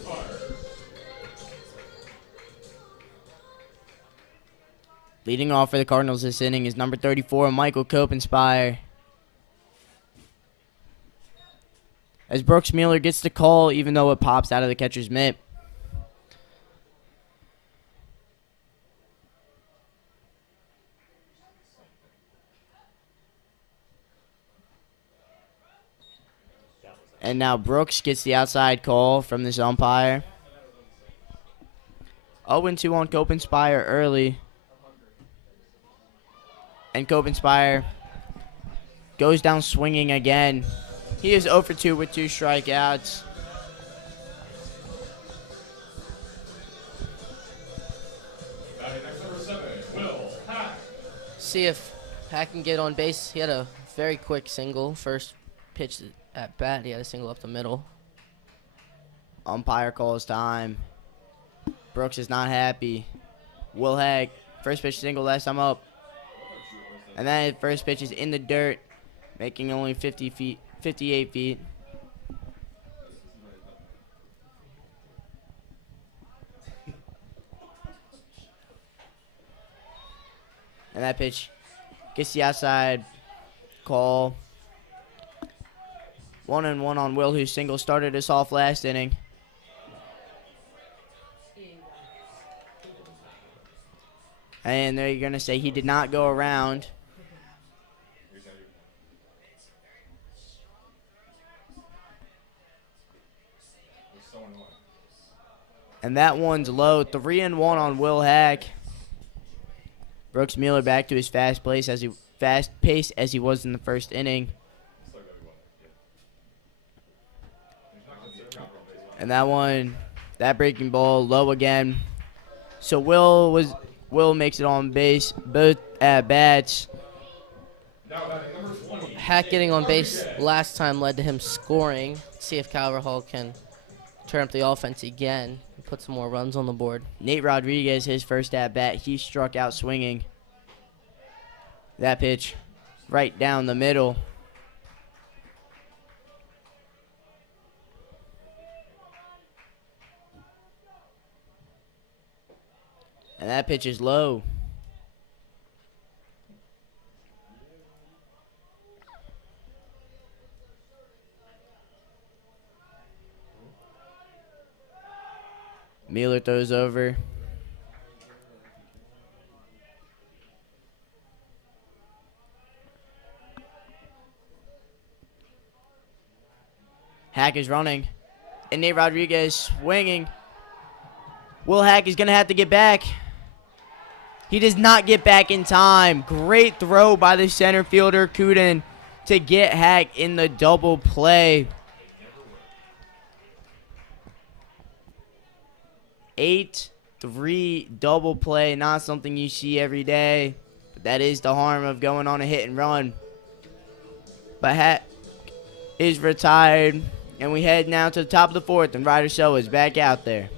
Leading off for the Cardinals this inning is number 34, Michael Copenspire. As Brooks Mueller gets the call, even though it pops out of the catcher's mitt. And now Brooks gets the outside call from this umpire. 0-2 on Copenspire early. And Copenspire goes down swinging again. He is 0 for 2 with 2 strikeouts. See if Hack can get on base. He had a very quick single. First pitch at bat, he had a single up the middle. Umpire calls time. Brooks is not happy. Will Hack, first pitch single last time up. And then first pitch is in the dirt, making only 58 feet. And that pitch gets the outside call. 1-1 on Will, who single started us off last inning. And they're going to say he did not go around. And that one's low. 3-1 on Will Hack. Brooks Mueller back to his fast pace as he was in the first inning. And that breaking ball low again. So Will makes it on base, both at bats. Hack getting on base last time led to him scoring. Let's see if Carroll can turn up the offense again and put some more runs on the board. Nate Rodriguez, his first at bat, he struck out swinging. That pitch right down the middle. And that pitch is low. Mueller throws over. Hack is running. And Nate Rodriguez swinging. Will Hack is going to have to get back. He does not get back in time. Great throw by the center fielder, Kuden, to get Hack in the double play. 8-3 double play, not something you see every day. But that is the harm of going on a hit and run. But Hack is retired, and we head now to the top of the fourth, and Ryder Show is back out there.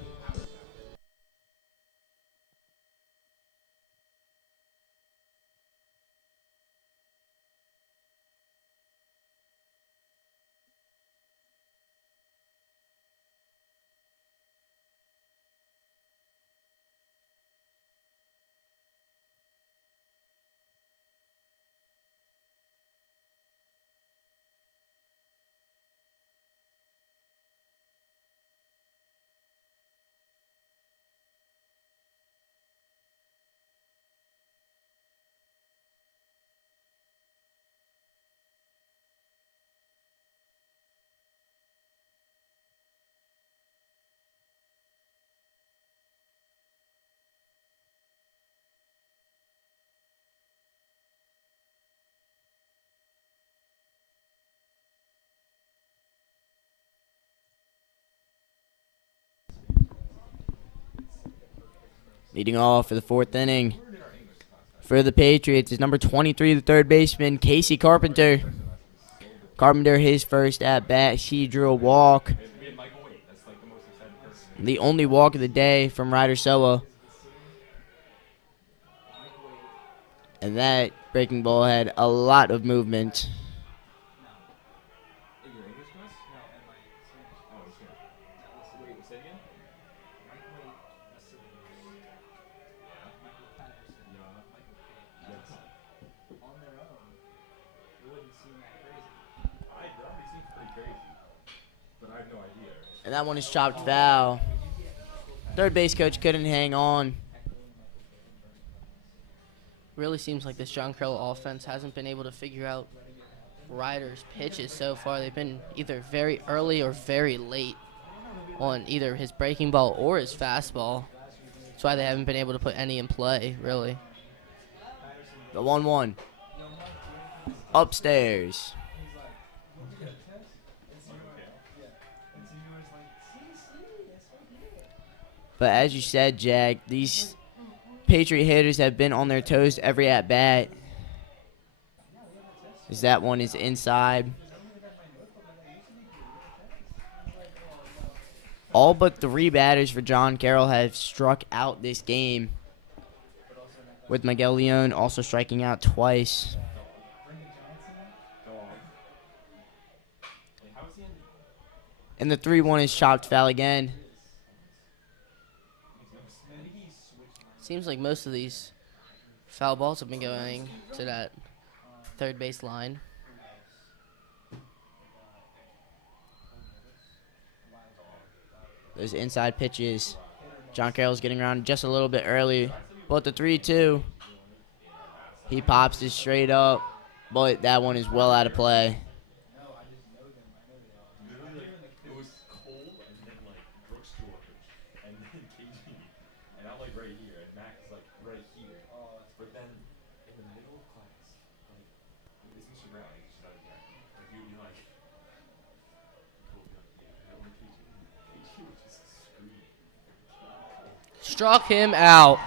Leading off for the fourth inning for the Patriots is number 23, the third baseman, Casey Carpenter. Carpenter, his first at-bat, he drew a walk. The only walk of the day from Ryder Soa. And that breaking ball had a lot of movement. That already seems pretty crazy, but I have no idea. And that one is chopped foul. Third base coach couldn't hang on. Really seems like this John Carroll offense hasn't been able to figure out Ryder's pitches so far. They've been either very early or very late on either his breaking ball or his fastball. That's why they haven't been able to put any in play, really. The 1-1. Upstairs. But as you said, Jag, these Patriot hitters have been on their toes every at-bat. As that one is inside. All but 3 batters for John Carroll have struck out this game, with Miguel Leon also striking out twice. And the 3-1 is chopped foul again. Seems like most of these foul balls have been going to that third base line. Those inside pitches. John Carroll's getting around just a little bit early. But the 3-2, he pops it straight up. But that one is well out of play. It was cold and then like Brooks George and then KG. And I'm like right here and Mac is like right here. But then in the middle of class, like it's Mr. Brown, he's just out of here. Like he would be like, cool, yeah, that one KG. KG would just scream. Struck him out.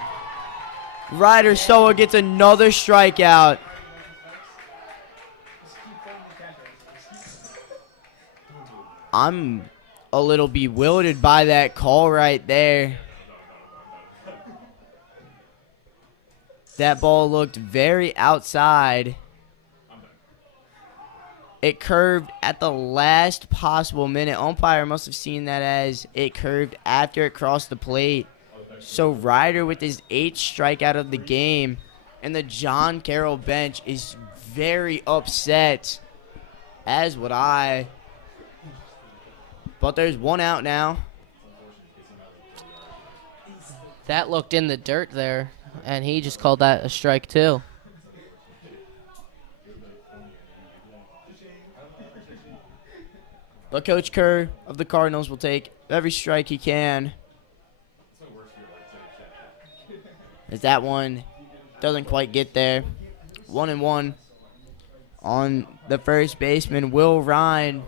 Ryder Soa gets another strikeout. I'm a little bewildered by that call right there. That ball looked very outside. It curved at the last possible minute. Umpire must have seen that as it curved after it crossed the plate. So Ryder with his 8th strikeout of the game, and the John Carroll bench is very upset, as would I. But there's 1 out now. That looked in the dirt there, and he just called that a strike too. But Coach Kerr of the Cardinals will take every strike he can. As that one doesn't quite get there. 1-1 on the first baseman, Will Ryan.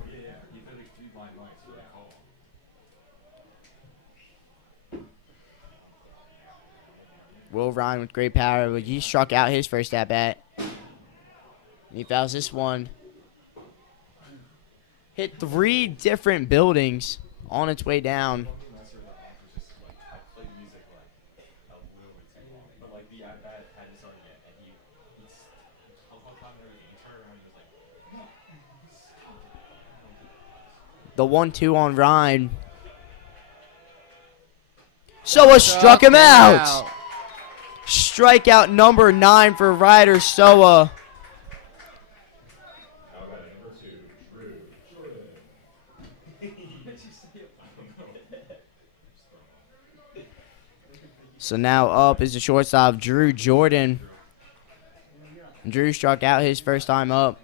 Will Ryan with great power, but he struck out his first at-bat. He fouls this one. Hit 3 different buildings on its way down. The 1-2 on Ryan. Soa struck him out. Strikeout number 9 for Ryder Soa. So now up is the shortstop, Drew Jordan. Drew struck out his first time up.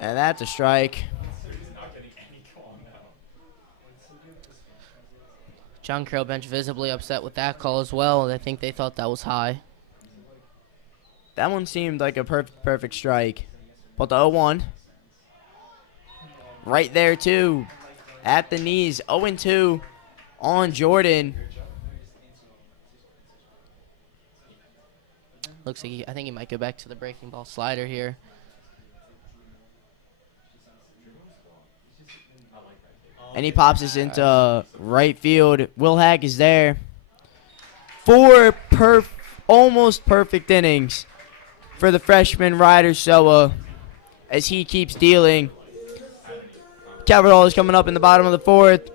And that's a strike. John Carroll bench visibly upset with that call as well. I think they thought that was high. That one seemed like a perfect strike. But the 0-1. Right there, too. At the knees. 0-2 on Jordan. Looks like I think he might go back to the breaking ball slider here. And he pops this into right field. Will Hag is there. 4 almost perfect innings for the freshman Ryder Soa as he keeps dealing. Carroll is coming up in the bottom of the 4th.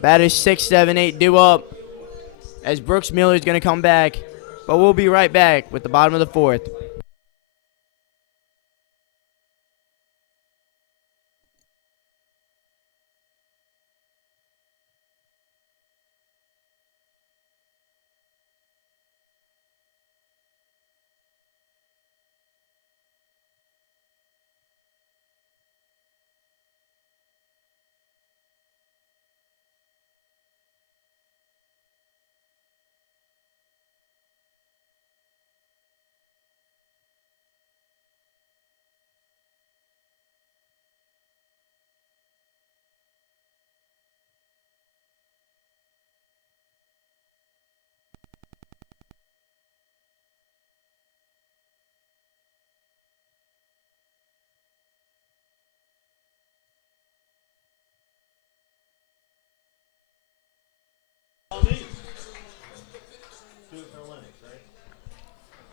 Batters 6, 7, 8 due up as Brooks Mueller is going to come back. But we'll be right back with the bottom of the fourth.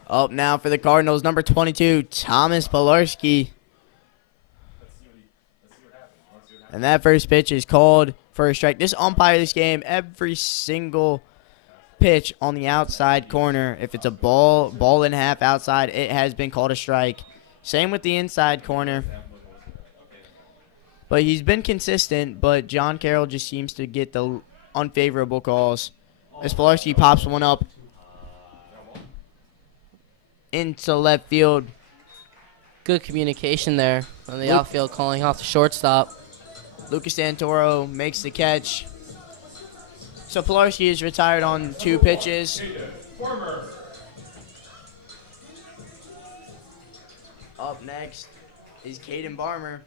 Up now for the Cardinals, number 22, Thomas Pilarski. And that first pitch is called for a strike. This umpire this game, every single pitch on the outside corner, if it's a ball and a half outside, it has been called a strike. Same with the inside corner. But he's been consistent, but John Carroll just seems to get the unfavorable calls. As Pilarski pops one up into left field. Good communication there on the outfield, calling off the shortstop. Lucas Santoro makes the catch. So Pilarski is retired on 2 pitches. Up next is Caden Barmer.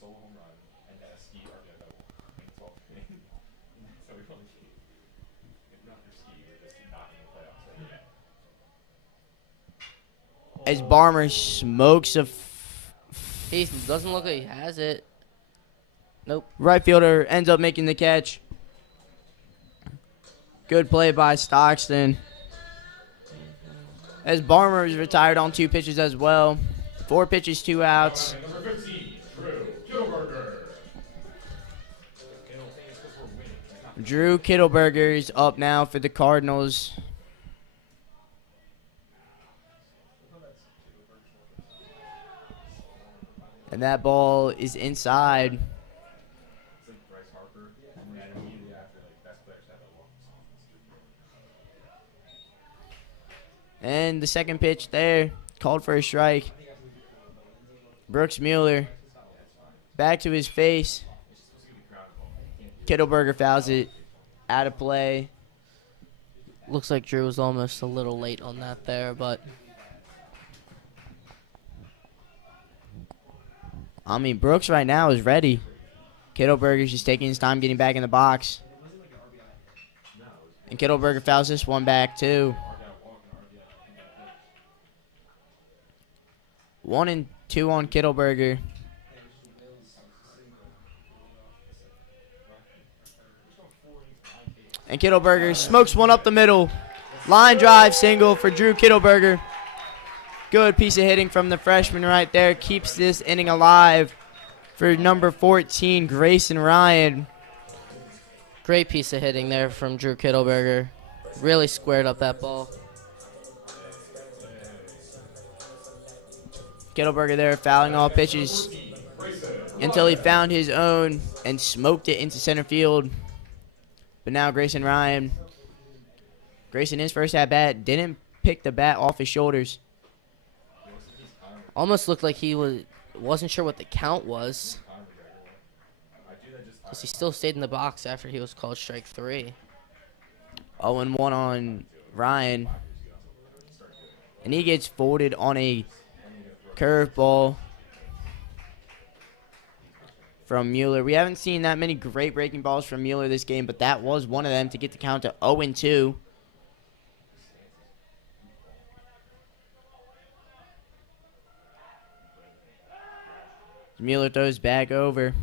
Solo home run and then a ski RBI double in the 12th inning. So we only ski. If not for ski, we're just not in the playoffs right now. As Barmer smokes a He doesn't look like he has it. Nope. right fielder ends up making the catch. Good play by Stockton. As Barmer is retired on 2 pitches as well. 4 pitches, 2 outs. Number 15, Drew Kittleberger. Drew Kittleberger is up now for the Cardinals. And that ball is inside. And the second pitch there, called for a strike. Brooks Mueller back to his face. Kittleberger fouls it out of play. Looks like Drew was almost a little late on that there, but I mean, Brooks right now is ready. Kittleberger's just taking his time getting back in the box. And Kittleberger fouls this one back too. 1-2 on Kittleberger. And Kittleberger smokes one up the middle. Line drive single for Drew Kittleberger. Good piece of hitting from the freshman right there. Keeps this inning alive for number 14, Grayson Ryan. great piece of hitting there from Drew Kittleberger. Really squared up that ball. Kittleberger there fouling all pitches until he found his own and smoked it into center field. But now Grayson Ryan. Grayson, his first at bat, didn't pick the bat off his shoulders. Almost looked like he wasn't sure what the count was, because he still stayed in the box after he was called strike 3. 0-1 on Ryan. And he gets folded on a curveball from Mueller. We haven't seen that many great breaking balls from Mueller this game, but that was one of them to get the count to 0-2. Mueller throws back over.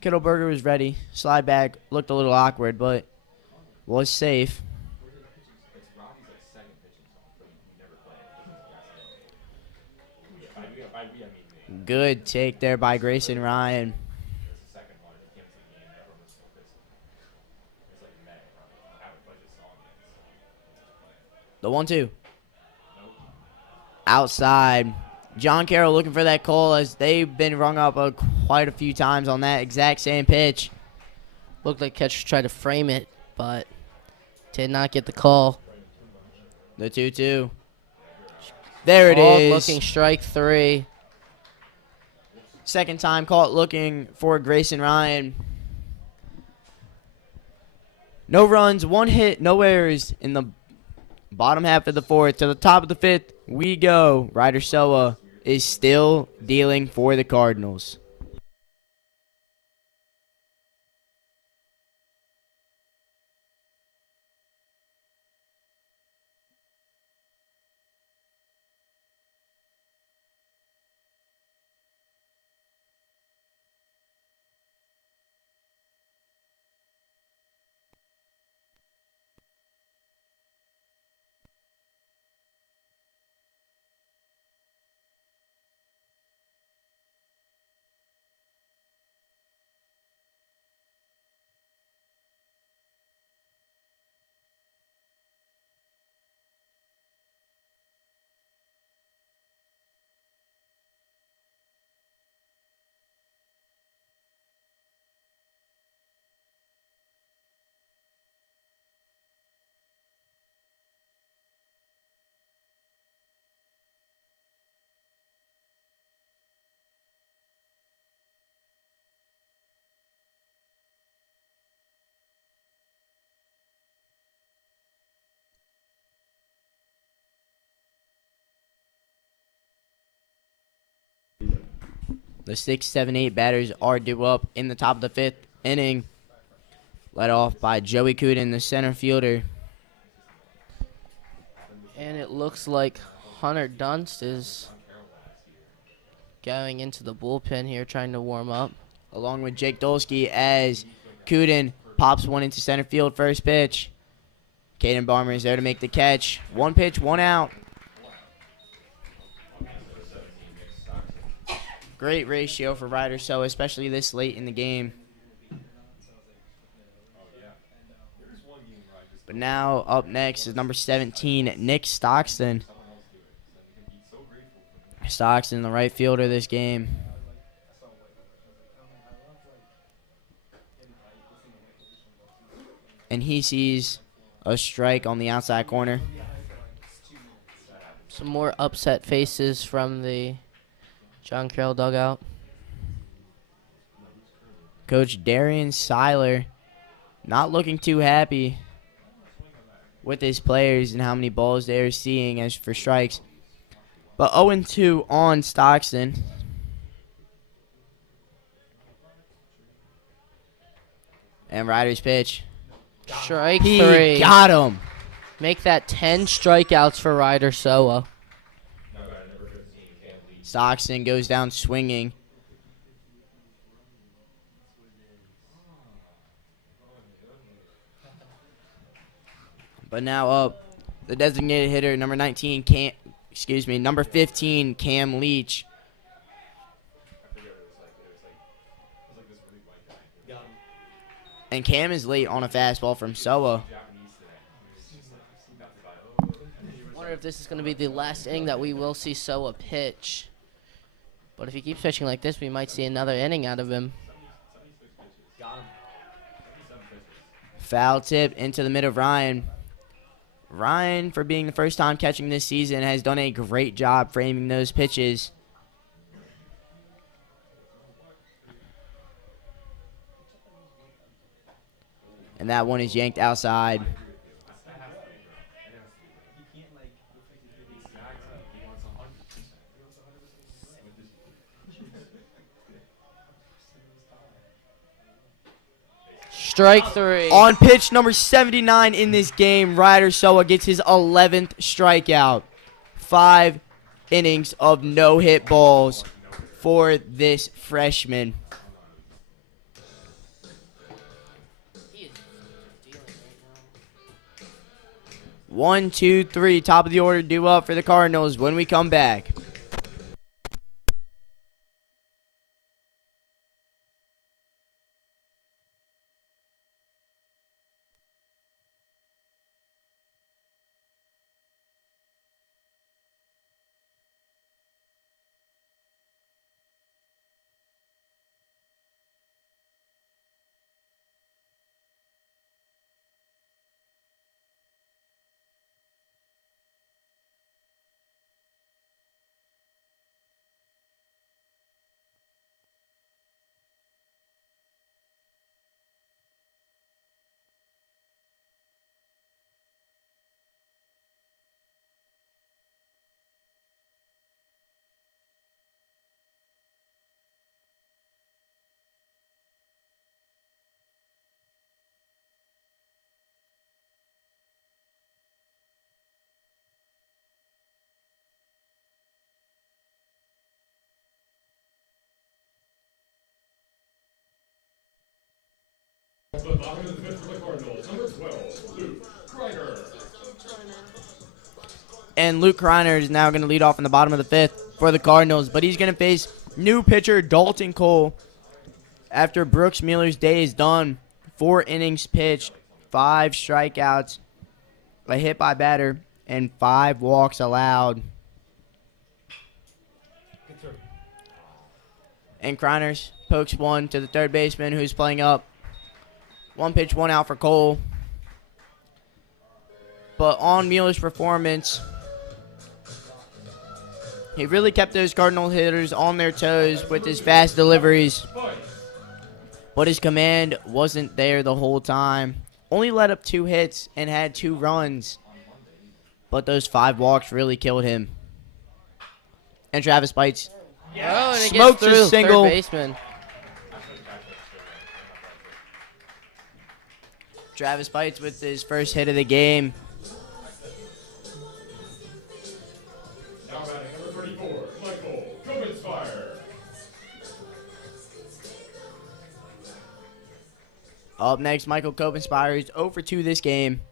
Kittleberger was ready. Slide back. Looked a little awkward, but was safe. It's Robbie's like second pitching song, but we never play it. By we, I mean me. Good take there by Grayson Ryan. It's the second one. He came to the game. Everyone was so pissed. It's like May. I haven't played this song yet. The 1-2. Nope. Outside. John Carroll looking for that call as they've been rung up quite a few times on that exact same pitch. Looked like catcher tried to frame it, but did not get the call. The 2-2. There it Called is. looking strike 3. Second time caught looking for Grayson Ryan. No runs, 1 hit, no errors in the bottom half of the 4th. To the top of the 5th we go. Ryder Soa is still dealing for the Cardinals. The 6, 7, 8 batters are due up in the top of the 5th inning. Led off by Joey Cooten, the center fielder. And it looks like Hunter Dunst is going into the bullpen here, trying to warm up. Along with Jake Dolsky as Cooten pops one into center field. First pitch. Caden Barmer is there to make the catch. 1 pitch, 1 out. Great ratio for Ryder Soa, especially this late in the game. But now up next is number 17, Nick Stockton. Stockton, the right fielder this game. And he sees a strike on the outside corner. Some more upset faces from the John Carroll dugout. Coach Darian Seiler not looking too happy with his players and how many balls they are seeing as for strikes. But 0-2 on Stockton. And Ryder's pitch. Strike He 3. got him. Make that 10 strikeouts for Ryder Soa. Stockton goes down swinging. But now up the designated hitter, number 19, number 15, Cam Leach. And Cam is late on a fastball from Soa. Wonder if this is going to be the last inning that we will see Soa pitch. But if he keeps pitching like this, we might see another inning out of him. Foul tip into the mid of Ryan. Ryan, for being the first time catching this season, has done a great job framing those pitches. And that one is yanked outside. Strike 3. On pitch number 79 in this game, Ryder Soa gets his 11th strikeout. 5 innings of no-hit balls for this freshman. He is dealing right now. 1, 2, 3, top of the order due up for the Cardinals when we come back. The bottom of the fifth for the Cardinals, number 12, Luke Kreiner. And Luke Kreiner is now going to lead off in the bottom of the fifth for the Cardinals, but he's going to face new pitcher Dalton Cole after Brooks Mueller's day is done. 4 innings pitched, 5 strikeouts, a hit by batter, and 5 walks allowed. And Kreiner pokes one to the third baseman who's playing up. 1 pitch, 1 out for Cole. But on Mueller's performance, he really kept those Cardinal hitters on their toes with his fast deliveries. But his command wasn't there the whole time. Only let up 2 hits and had 2 runs. But those 5 walks really killed him. And Travis Bites Oh, and it smokes gets a through single. third baseman. Travis Bites with his first hit of the game. Now batting number 34, Michael Kobenspire. Up next, Michael Kobenspire is 0 for 2 this game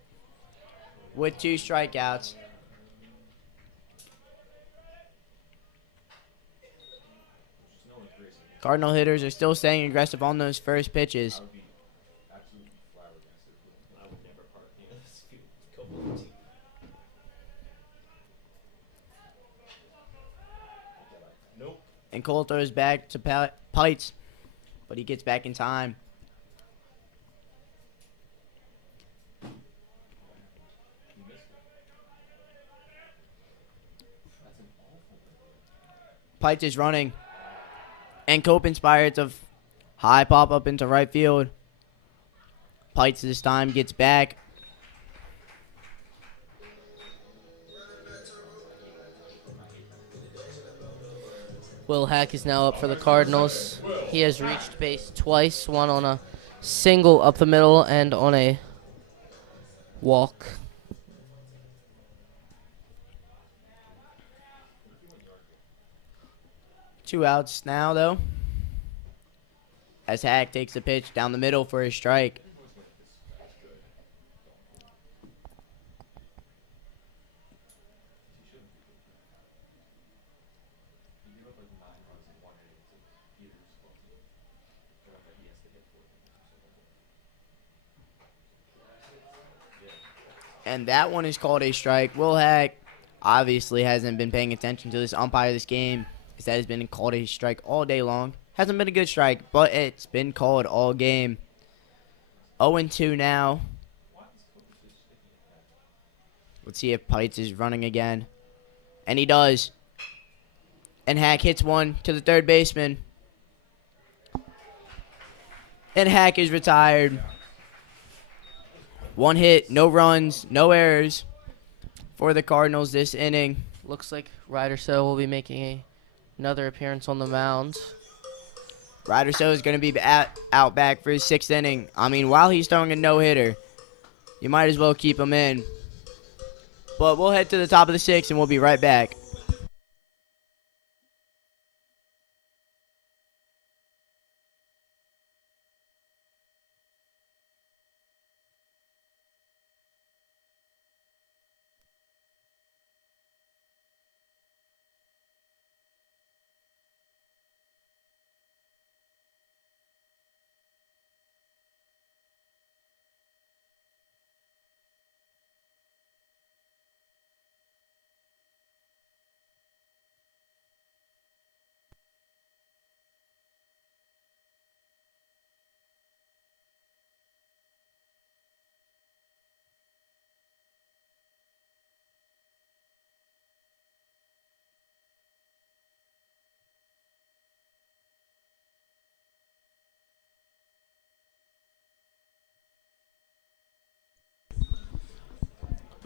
with 2 strikeouts. Cardinal hitters are still staying aggressive on those first pitches. And Cole throws back to Pites, but he gets back in time. Pites is running. And Cope inspired to high pop up into right field. Pites this time gets back. Will Hack is now up for the Cardinals. He has reached base twice, one on a single up the middle and on a walk. Two outs now, though. As Hack takes the pitch down the middle for a strike. And that one is called a strike. Will Hack obviously hasn't been paying attention to this umpire this game, as that has been called a strike all day long. Hasn't been a good strike, but it's been called all game. 0-2 now. Let's see if Pites is running again. And he does. And Hack hits one to the third baseman. And Hack is retired. 1 hit, no runs, no errors for the Cardinals this inning. Looks like Ryder So will be making another appearance on the mound. Ryder So is going to be out back for his 6th inning. I mean, while he's throwing a no-hitter, you might as well keep him in. But we'll head to the top of the 6th, and we'll be right back.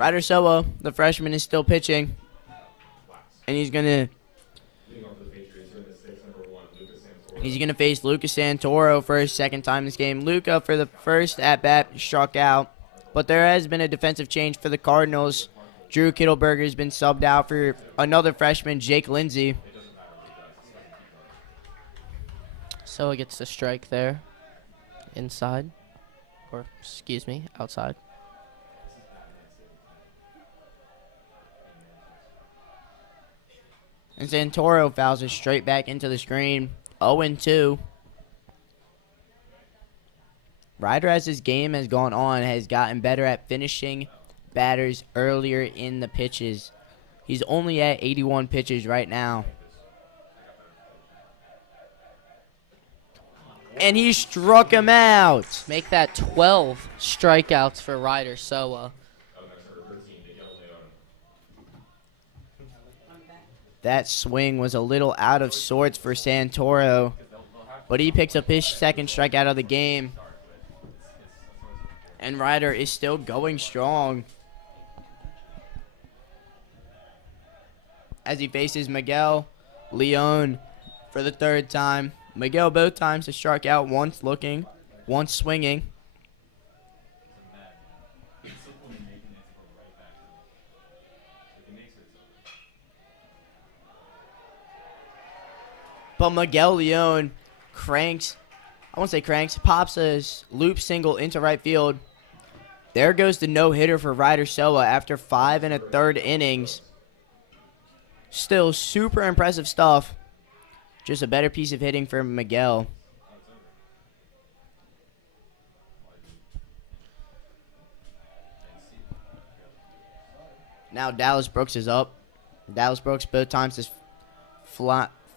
Ryder Soa, the freshman, is still pitching, and he's gonna face Lucas Santoro for his second time this game. Luca, for the first at bat, struck out, but there has been a defensive change for the Cardinals. Drew Kittleberger has been subbed out for another freshman, Jake Lindsay. Soa gets the strike there, inside, or excuse me, outside. And Santoro fouls it straight back into the screen. 0-2. Ryder, as his game has gone on, has gotten better at finishing batters earlier in the pitches. He's only at 81 pitches right now. And he struck him out. Make that 12 strikeouts for Ryder Soa. That swing was a little out of sorts for Santoro, but he picks up his second strikeout of the game. And Ryder is still going strong as he faces Miguel Leon for the third time. Miguel both times has struck out, once looking, once swinging. But Miguel Leon pops a loop single into right field. There goes the no-hitter for Ryder Soa after 5 1/3 innings. Still super impressive stuff. Just a better piece of hitting for Miguel. Now Dallas Brooks is up. Dallas Brooks both times has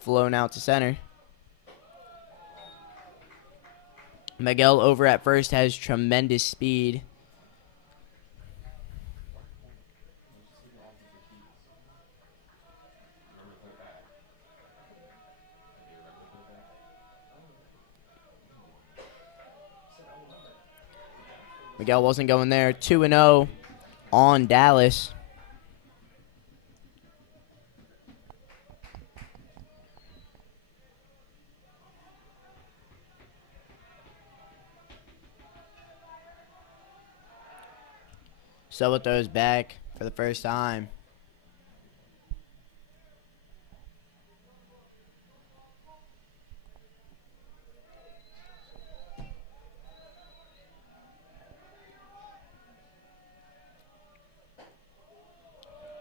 flown out to center. Miguel over at first has tremendous speed. Miguel wasn't going there. 2-0 on Dallas. Soa throws back for the first time.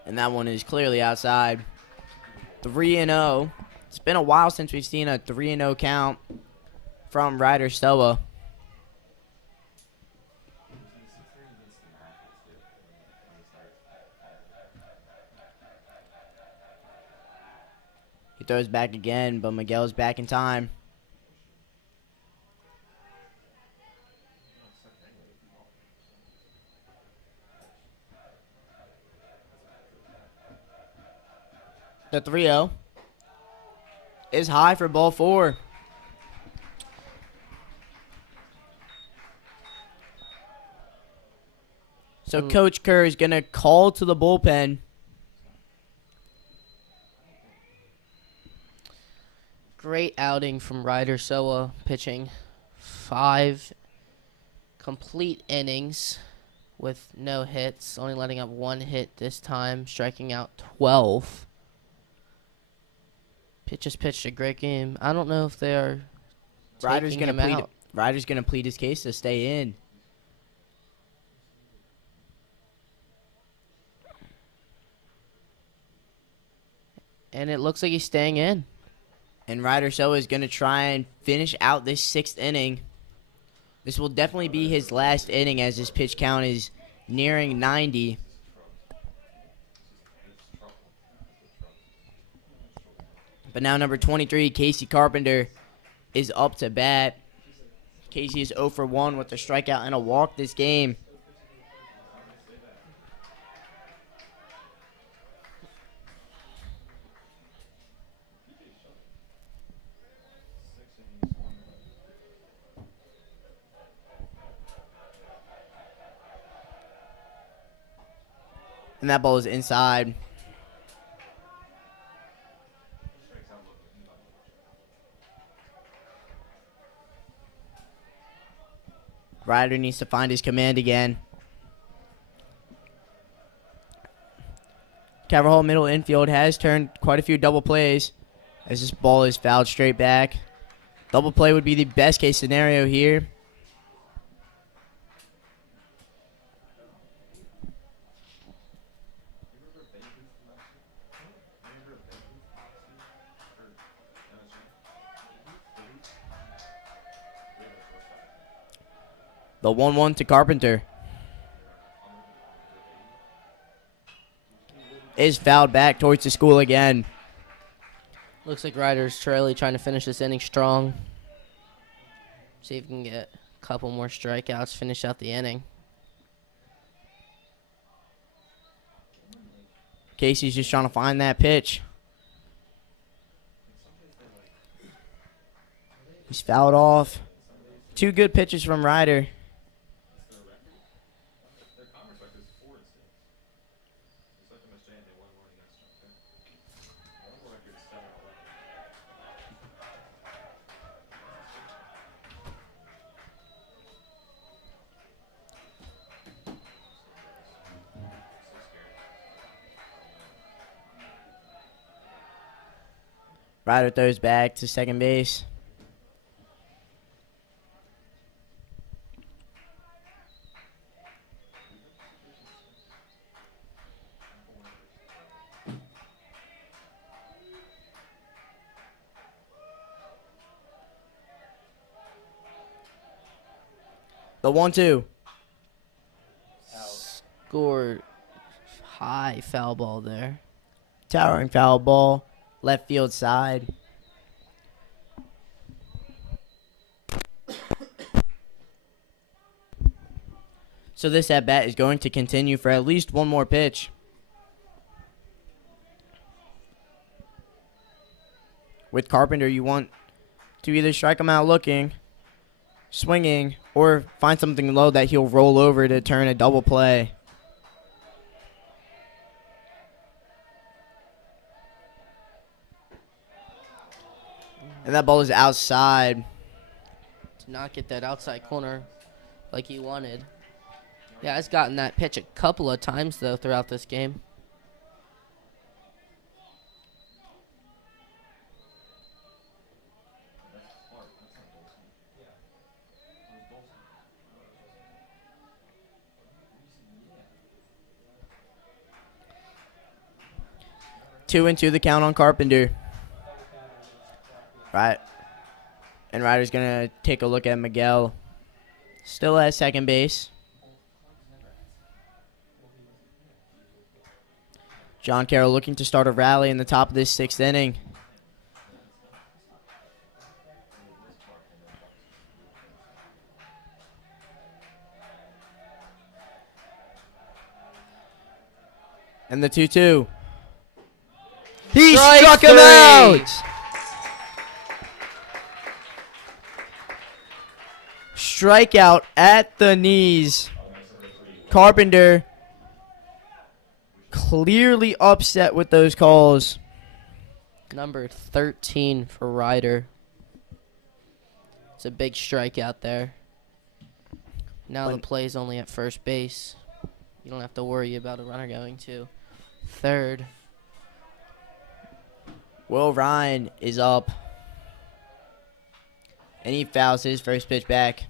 And that one is clearly outside. 3-0. It's been a while since we've seen a 3-0 count from Ryder Soa. He throws back again, but Miguel's back in time. The 3-0 is high for ball 4. So Coach Kerr is going to call to the bullpen. Great outing from Ryder Soa, pitching 5 complete innings with no hits, only letting up 1 hit this time, striking out 12. Pitches pitched a great game. I don't know if they are Ryder's taking going him to out. Ryder's going to plead his case to stay in. And it looks like he's staying in. And Ryder Soa is going to try and finish out this 6th inning. This will definitely be his last inning as his pitch count is nearing 90. But now number 23, Casey Carpenter, is up to bat. Casey is 0 for 1 with a strikeout and a walk this game. And that ball is inside. Ryder needs to find his command again. Carroll middle infield has turned quite a few double plays as this ball is fouled straight back. Double play would be the best case scenario here. The 1-1 to Carpenter. Is fouled back towards the school again. Looks like Ryder's really trying to finish this inning strong. See if we can get a couple more strikeouts, finish out the inning. Casey's just trying to find that pitch. He's fouled off. 2 good pitches from Ryder. Ryder throws back to second base. The 1-2. Scored high foul ball there. Towering foul ball. Left field side. So this at bat is going to continue for at least one more pitch. With Carpenter, you want to either strike him out looking, swinging, or find something low that he'll roll over to turn a double play. And that ball is outside. Did not get that outside corner like he wanted. Yeah, he's gotten that pitch a couple of times, though, throughout this game. Two and two the count on Carpenter. Right. And Ryder's going to take a look at Miguel. Still at second base. John Carroll looking to start a rally in the top of this sixth inning. And the 2-2. He struck him out! Strikeout at the knees. Carpenter clearly upset with those calls. Number 13 for Ryder. It's a big strikeout there. Now the play's only at first base. You don't have to worry about a runner going to third. Will Ryan is up. And he fouls his first pitch back.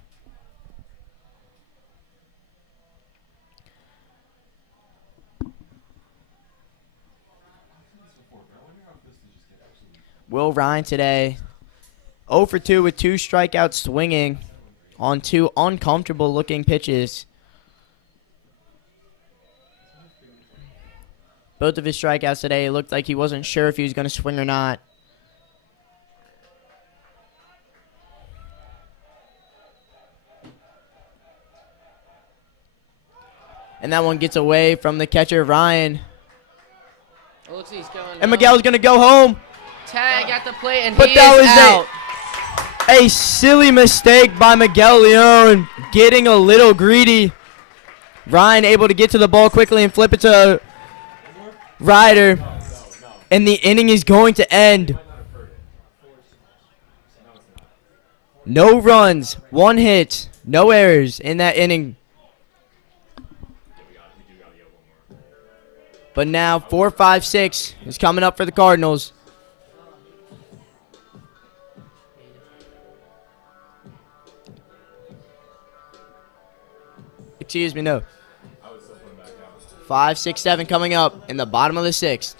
Will Ryan today 0 for 2 with 2 strikeouts swinging on 2 uncomfortable looking pitches. Both of his strikeouts today, it looked like he wasn't sure if he was going to swing or not. And that one gets away from the catcher, Ryan. It looks like he's going. And Miguel's going to go home. Tag at the plate, and But he that is was out. a silly mistake by Miguel Leon, getting a little greedy. Ryan able to get to the ball quickly and flip it to Ryder. And the inning is going to end. No runs, 1 hit, no errors in that inning. But now 4-5-6 is coming up for the Cardinals. Excuse me, no. 5, 6, 7 coming up in the bottom of the 6th.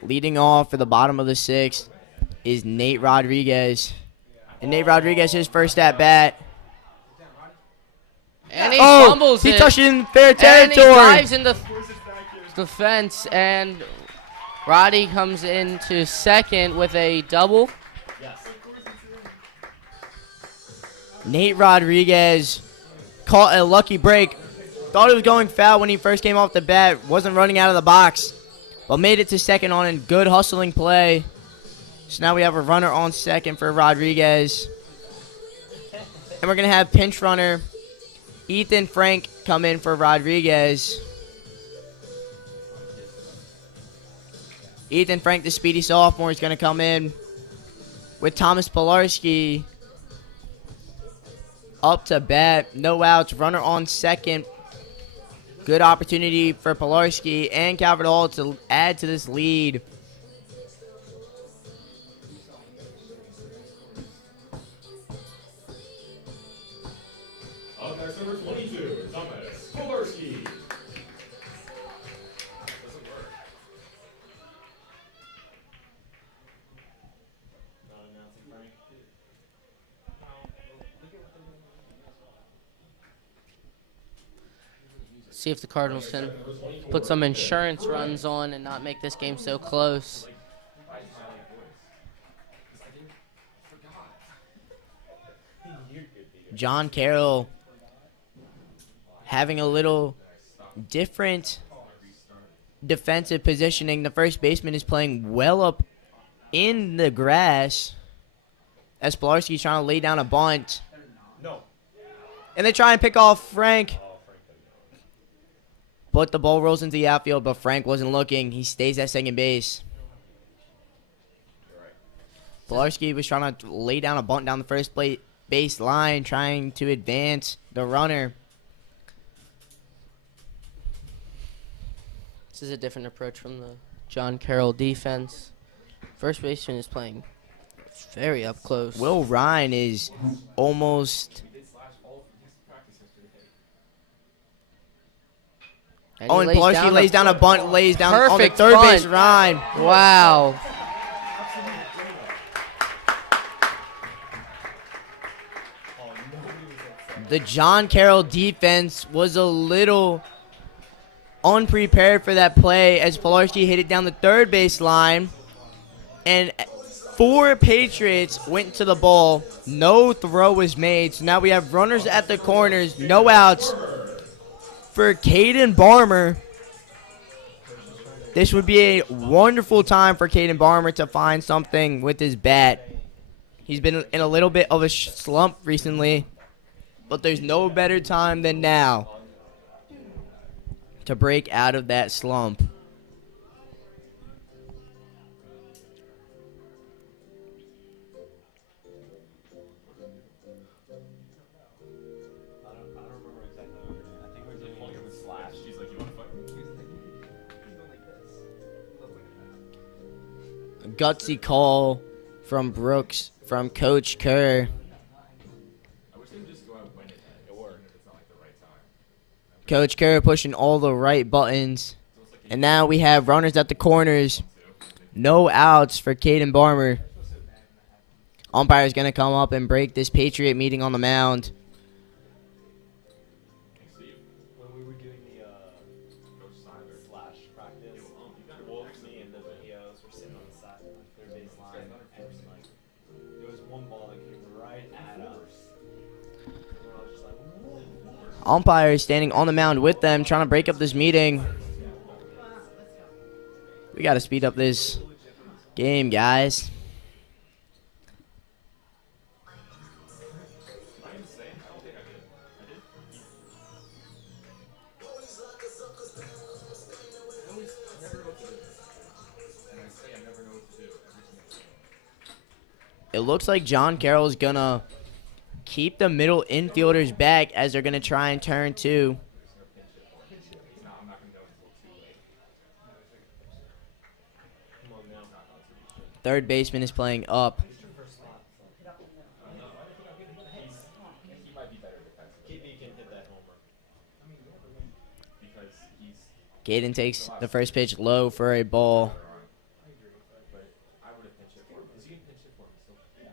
Leading off for the bottom of the 6th is Nate Rodriguez. And Nate Rodriguez, his first at bat. And he fumbles he it. touched it in fair And territory. he dives into the fence, and Roddy comes into second with a double. Nate Rodriguez caught a lucky break. Thought it was going foul when he first came off the bat. Wasn't running out of the box. But made it to second on a good hustling play. So now we have a runner on second for Rodriguez. And we're going to have pinch runner Ethan Frank come in for Rodriguez. Ethan Frank, the speedy sophomore, is going to come in with Thomas Pilarski up to bat. No outs, runner on second. Good opportunity for Pilarski and Calvert Hall to add to this lead. Up next, number 22, Thomas Pilarski. Doesn't work. Not announcing Frank. See if the Cardinals can put some insurance runs on and not make this game so close. John Carroll having a little different defensive positioning. The first baseman is playing well up in the grass as Pilarski's trying to lay down a bunt. No. And they try and pick off Frank. But the ball rolls into the outfield, but Frank wasn't looking. He stays at second base. Pilarski was trying to lay down a bunt down the first base line, trying to advance the runner. This is a different approach from the John Carroll defense. First baseman is playing very up close. Will Ryan is almost... And Oh, and Pilarski lays down a bunt, lays down on the perfect third bunt. base line. Wow. The John Carroll defense was a little unprepared for that play as Pilarski hit it down the third base line. And 4 Patriots went to the ball. No throw was made. So now we have runners at the corners, no outs for Caden Barmer. This would be a wonderful time for Caden Barmer to find something with his bat. He's been in a little bit of a slump recently, but there's no better time than now to break out of that slump. Gutsy call from Brooks, from Coach Kerr. go out and win it. It worked. It's not like the right time. Coach Carroll pushing all the right buttons. And now we have runners at the corners. No outs for Caden Barmer. Umpire's going to come up and break this Patriot meeting on the mound. When we were doing the slash practice, Wolf, me, and the videos were sitting on the side, third base line, and like, there was one ball that came right at us. And I was just like, whoa. Umpire is standing on the mound with them, trying to break up this meeting. We got to speed up this game, guys. It looks like John Carroll is going to keep the middle infielders back as they're going to try and turn two. Third baseman is playing up. He might be better defensively. KB can hit that homer. Because he's Caden takes the first pitch low for a ball. but I would have pinched it for him. Is he gonna pinch it for him still? Yeah.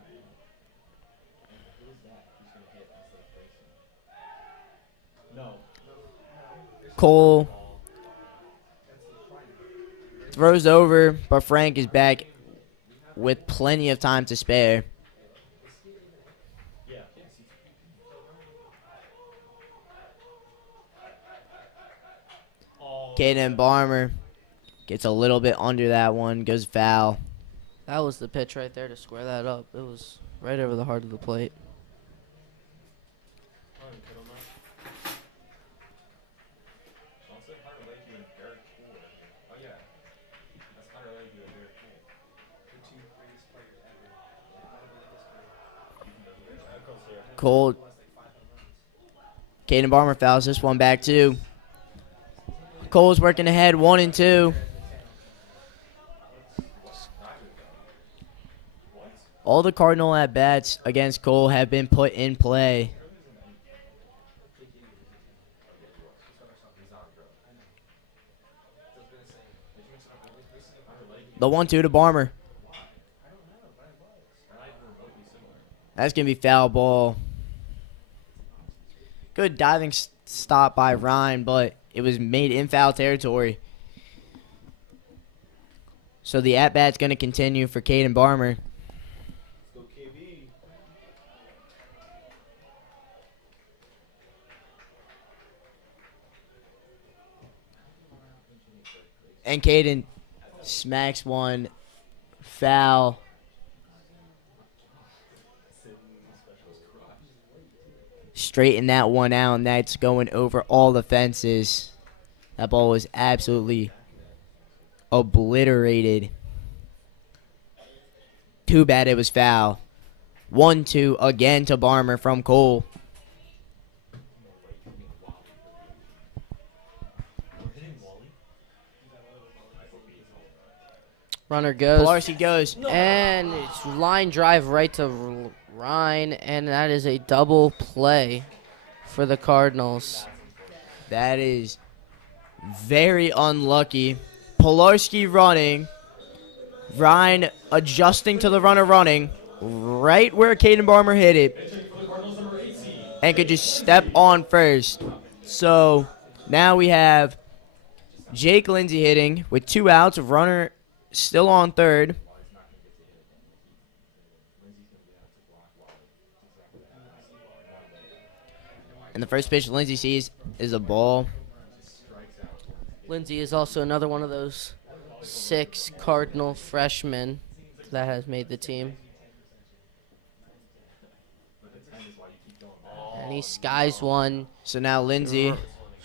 Who is that? He's gonna hit instead of facing. No. Cole throws over, but Frank is back with plenty of time to spare. Yeah. Caden Barmer gets a little bit under that one, goes foul. That was the pitch right there to square that up. It was right over the heart of the plate. Sean said Hunter Lakeview and Eric Poole. Oh yeah, that's Hunter Lakeview and Eric Poole. The two greatest players ever. Cole. Caden Barmer fouls this one back too. Cole's working ahead, 1-2. All the Cardinal at-bats against Cole have been put in play. The 1-2 to Barmer. That's going to be foul ball. Good diving stop by Ryan, but it was made in foul territory. So the at-bat's going to continue for Caden Barmer. Go KB. And Caden smacks one foul. Straighten that one out, and that's going over all the fences. That ball was absolutely obliterated. Too bad it was foul. 1-2 again to Barmer from Cole. Runner goes. Varsity goes. And it's line drive right to Ryan, and that is a double play for the Cardinals. That is very unlucky. Polarski running. Ryan adjusting to the runner running. Right where Caden Barmer hit it. And could just step on first. So now we have Jake Lindsay hitting with 2 outs. Runner still on third. And the first pitch Lindsay sees is a ball. Lindsay is also another one of those 6 Cardinal freshmen that has made the team. And he skies one. So now Lindsay.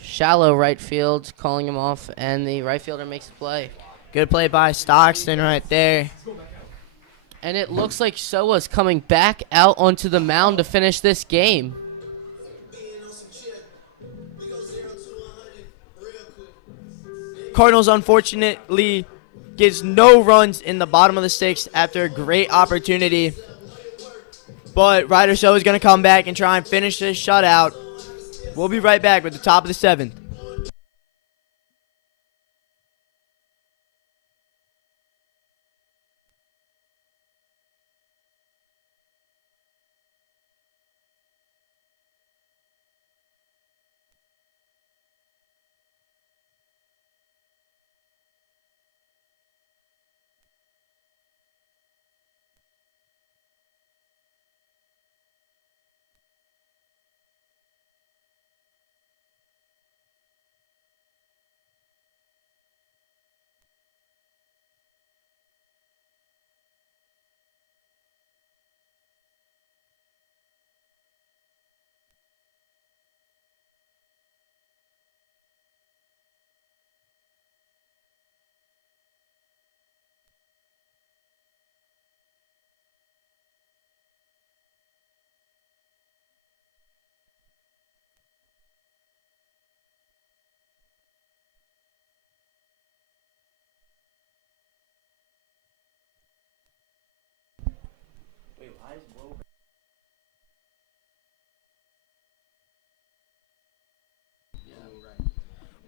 Shallow right field, calling him off, and the right fielder makes a play. Good play by Stockton right there. And it looks like Soa's coming back out onto the mound to finish this game. Cardinals unfortunately gets no runs in the bottom of the 6th after a great opportunity. But Ryder Show is going to come back and try and finish this shutout. We'll be right back with the top of the 7th.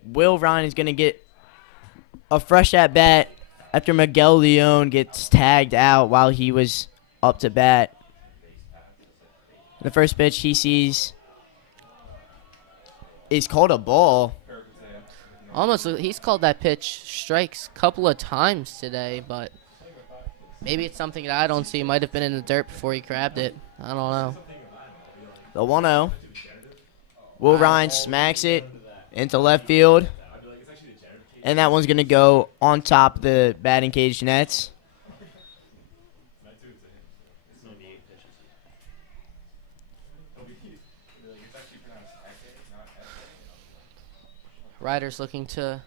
Will Ryan is going to get a fresh at bat after Miguel Leon gets tagged out while he was up to bat. The first pitch he sees is called a ball. Almost, he's called that pitch strikes a couple of times today, but maybe it's something that I don't see. Might have been in the dirt before he grabbed it. I don't know. The 1-0. Will Ryan smacks it into left field. And that one's going to go on top of the batting cage nets. Ryder's looking to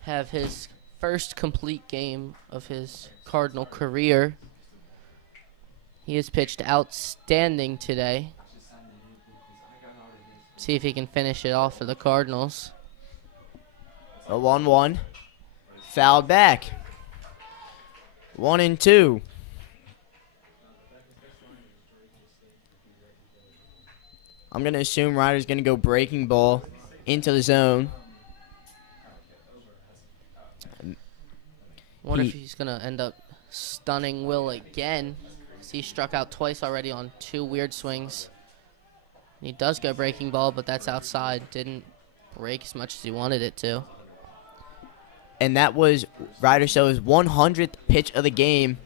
have his first complete game of his Cardinal career. He has pitched outstanding today. See if he can finish it off for the Cardinals. A 1-1. Fouled back. 1-2. I'm going to assume Ryder's going to go breaking ball into the zone. Wonder if he's going to end up stunning Will again. He struck out twice already on 2 weird swings. He does go breaking ball, but that's outside. Didn't break as much as he wanted it to. And that was Ryder Show's 100th pitch of the game.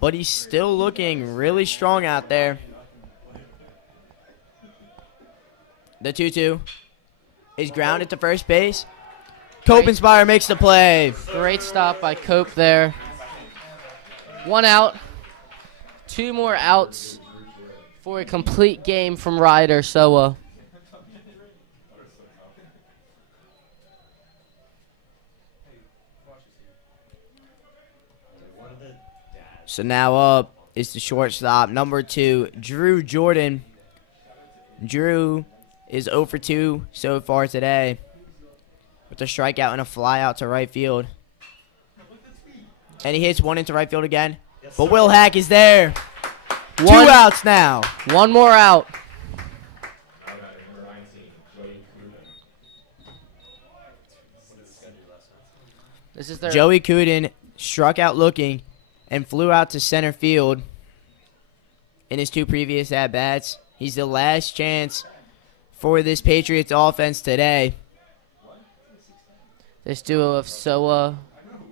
But he's still looking really strong out there. The 2-2 is grounded to first base. Copenspire makes the play. Great stop by Cope there. 1 out. 2 more outs for a complete game from Ryder Soa. So now up is the shortstop, number 2, Drew Jordan. Drew is 0 for 2 so far today with a strikeout and a fly out to right field. And he hits one into right field again. But Will Hack is there. 2 outs now. 1 more out. This is their Joey Cooten struck out looking and flew out to center field in his 2 previous at-bats. He's the last chance for this Patriots offense today. This duo of Soa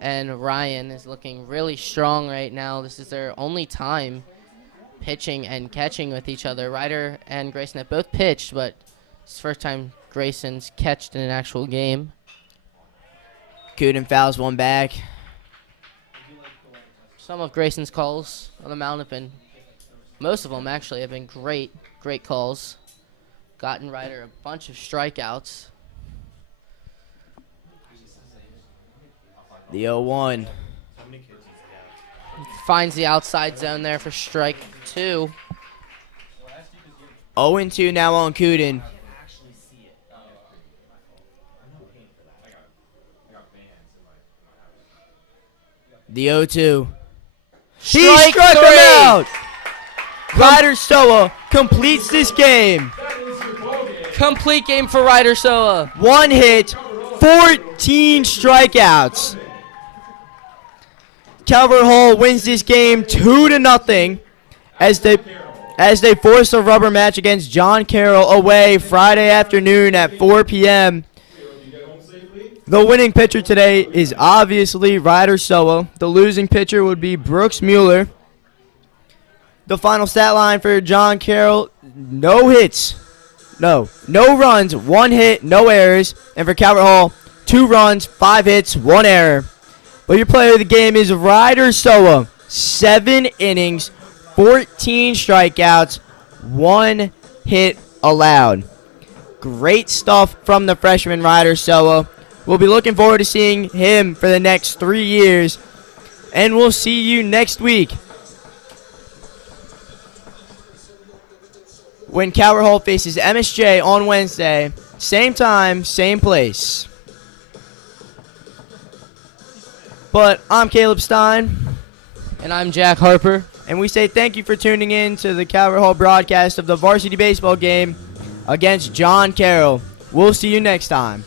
and Ryan is looking really strong right now. This is their only time pitching and catching with each other. Ryder and Grayson have both pitched, but it's the first time Grayson's catched in an actual game. Cooten fouls one back. Some of Grayson's calls on the mound have been, most of them actually, have been great calls. Gotten Ryder a bunch of strikeouts. The 0-1. Finds the outside zone there for strike 2. 0-2 now on Cooten. The 0-2. He Strike struck him three. out. Ryder Stoa completes this game. That is your ball game. Complete game for Ryder Soa. 1 hit, 14 strikeouts. Calvert Hall wins this game 2-0 as they force a rubber match against John Carroll away Friday afternoon at 4 p.m. The winning pitcher today is obviously Ryder Soa. The losing pitcher would be Brooks Mueller. The final stat line for John Carroll, no hits. No runs, 1 hit, no errors. And for Calvert Hall, 2 runs, 5 hits, 1 error. But your player of the game is Ryder Soa. 7 innings, 14 strikeouts, 1 hit allowed. Great stuff from the freshman Ryder Soa. We'll be looking forward to seeing him for the next 3 years. And we'll see you next week when Calvert Hall faces MSJ on Wednesday. Same time, same place. But I'm Caleb Stein, And I'm Jack Harper. and we say thank you for tuning in to the Calvert Hall broadcast of the varsity baseball game against John Carroll. We'll see you next time.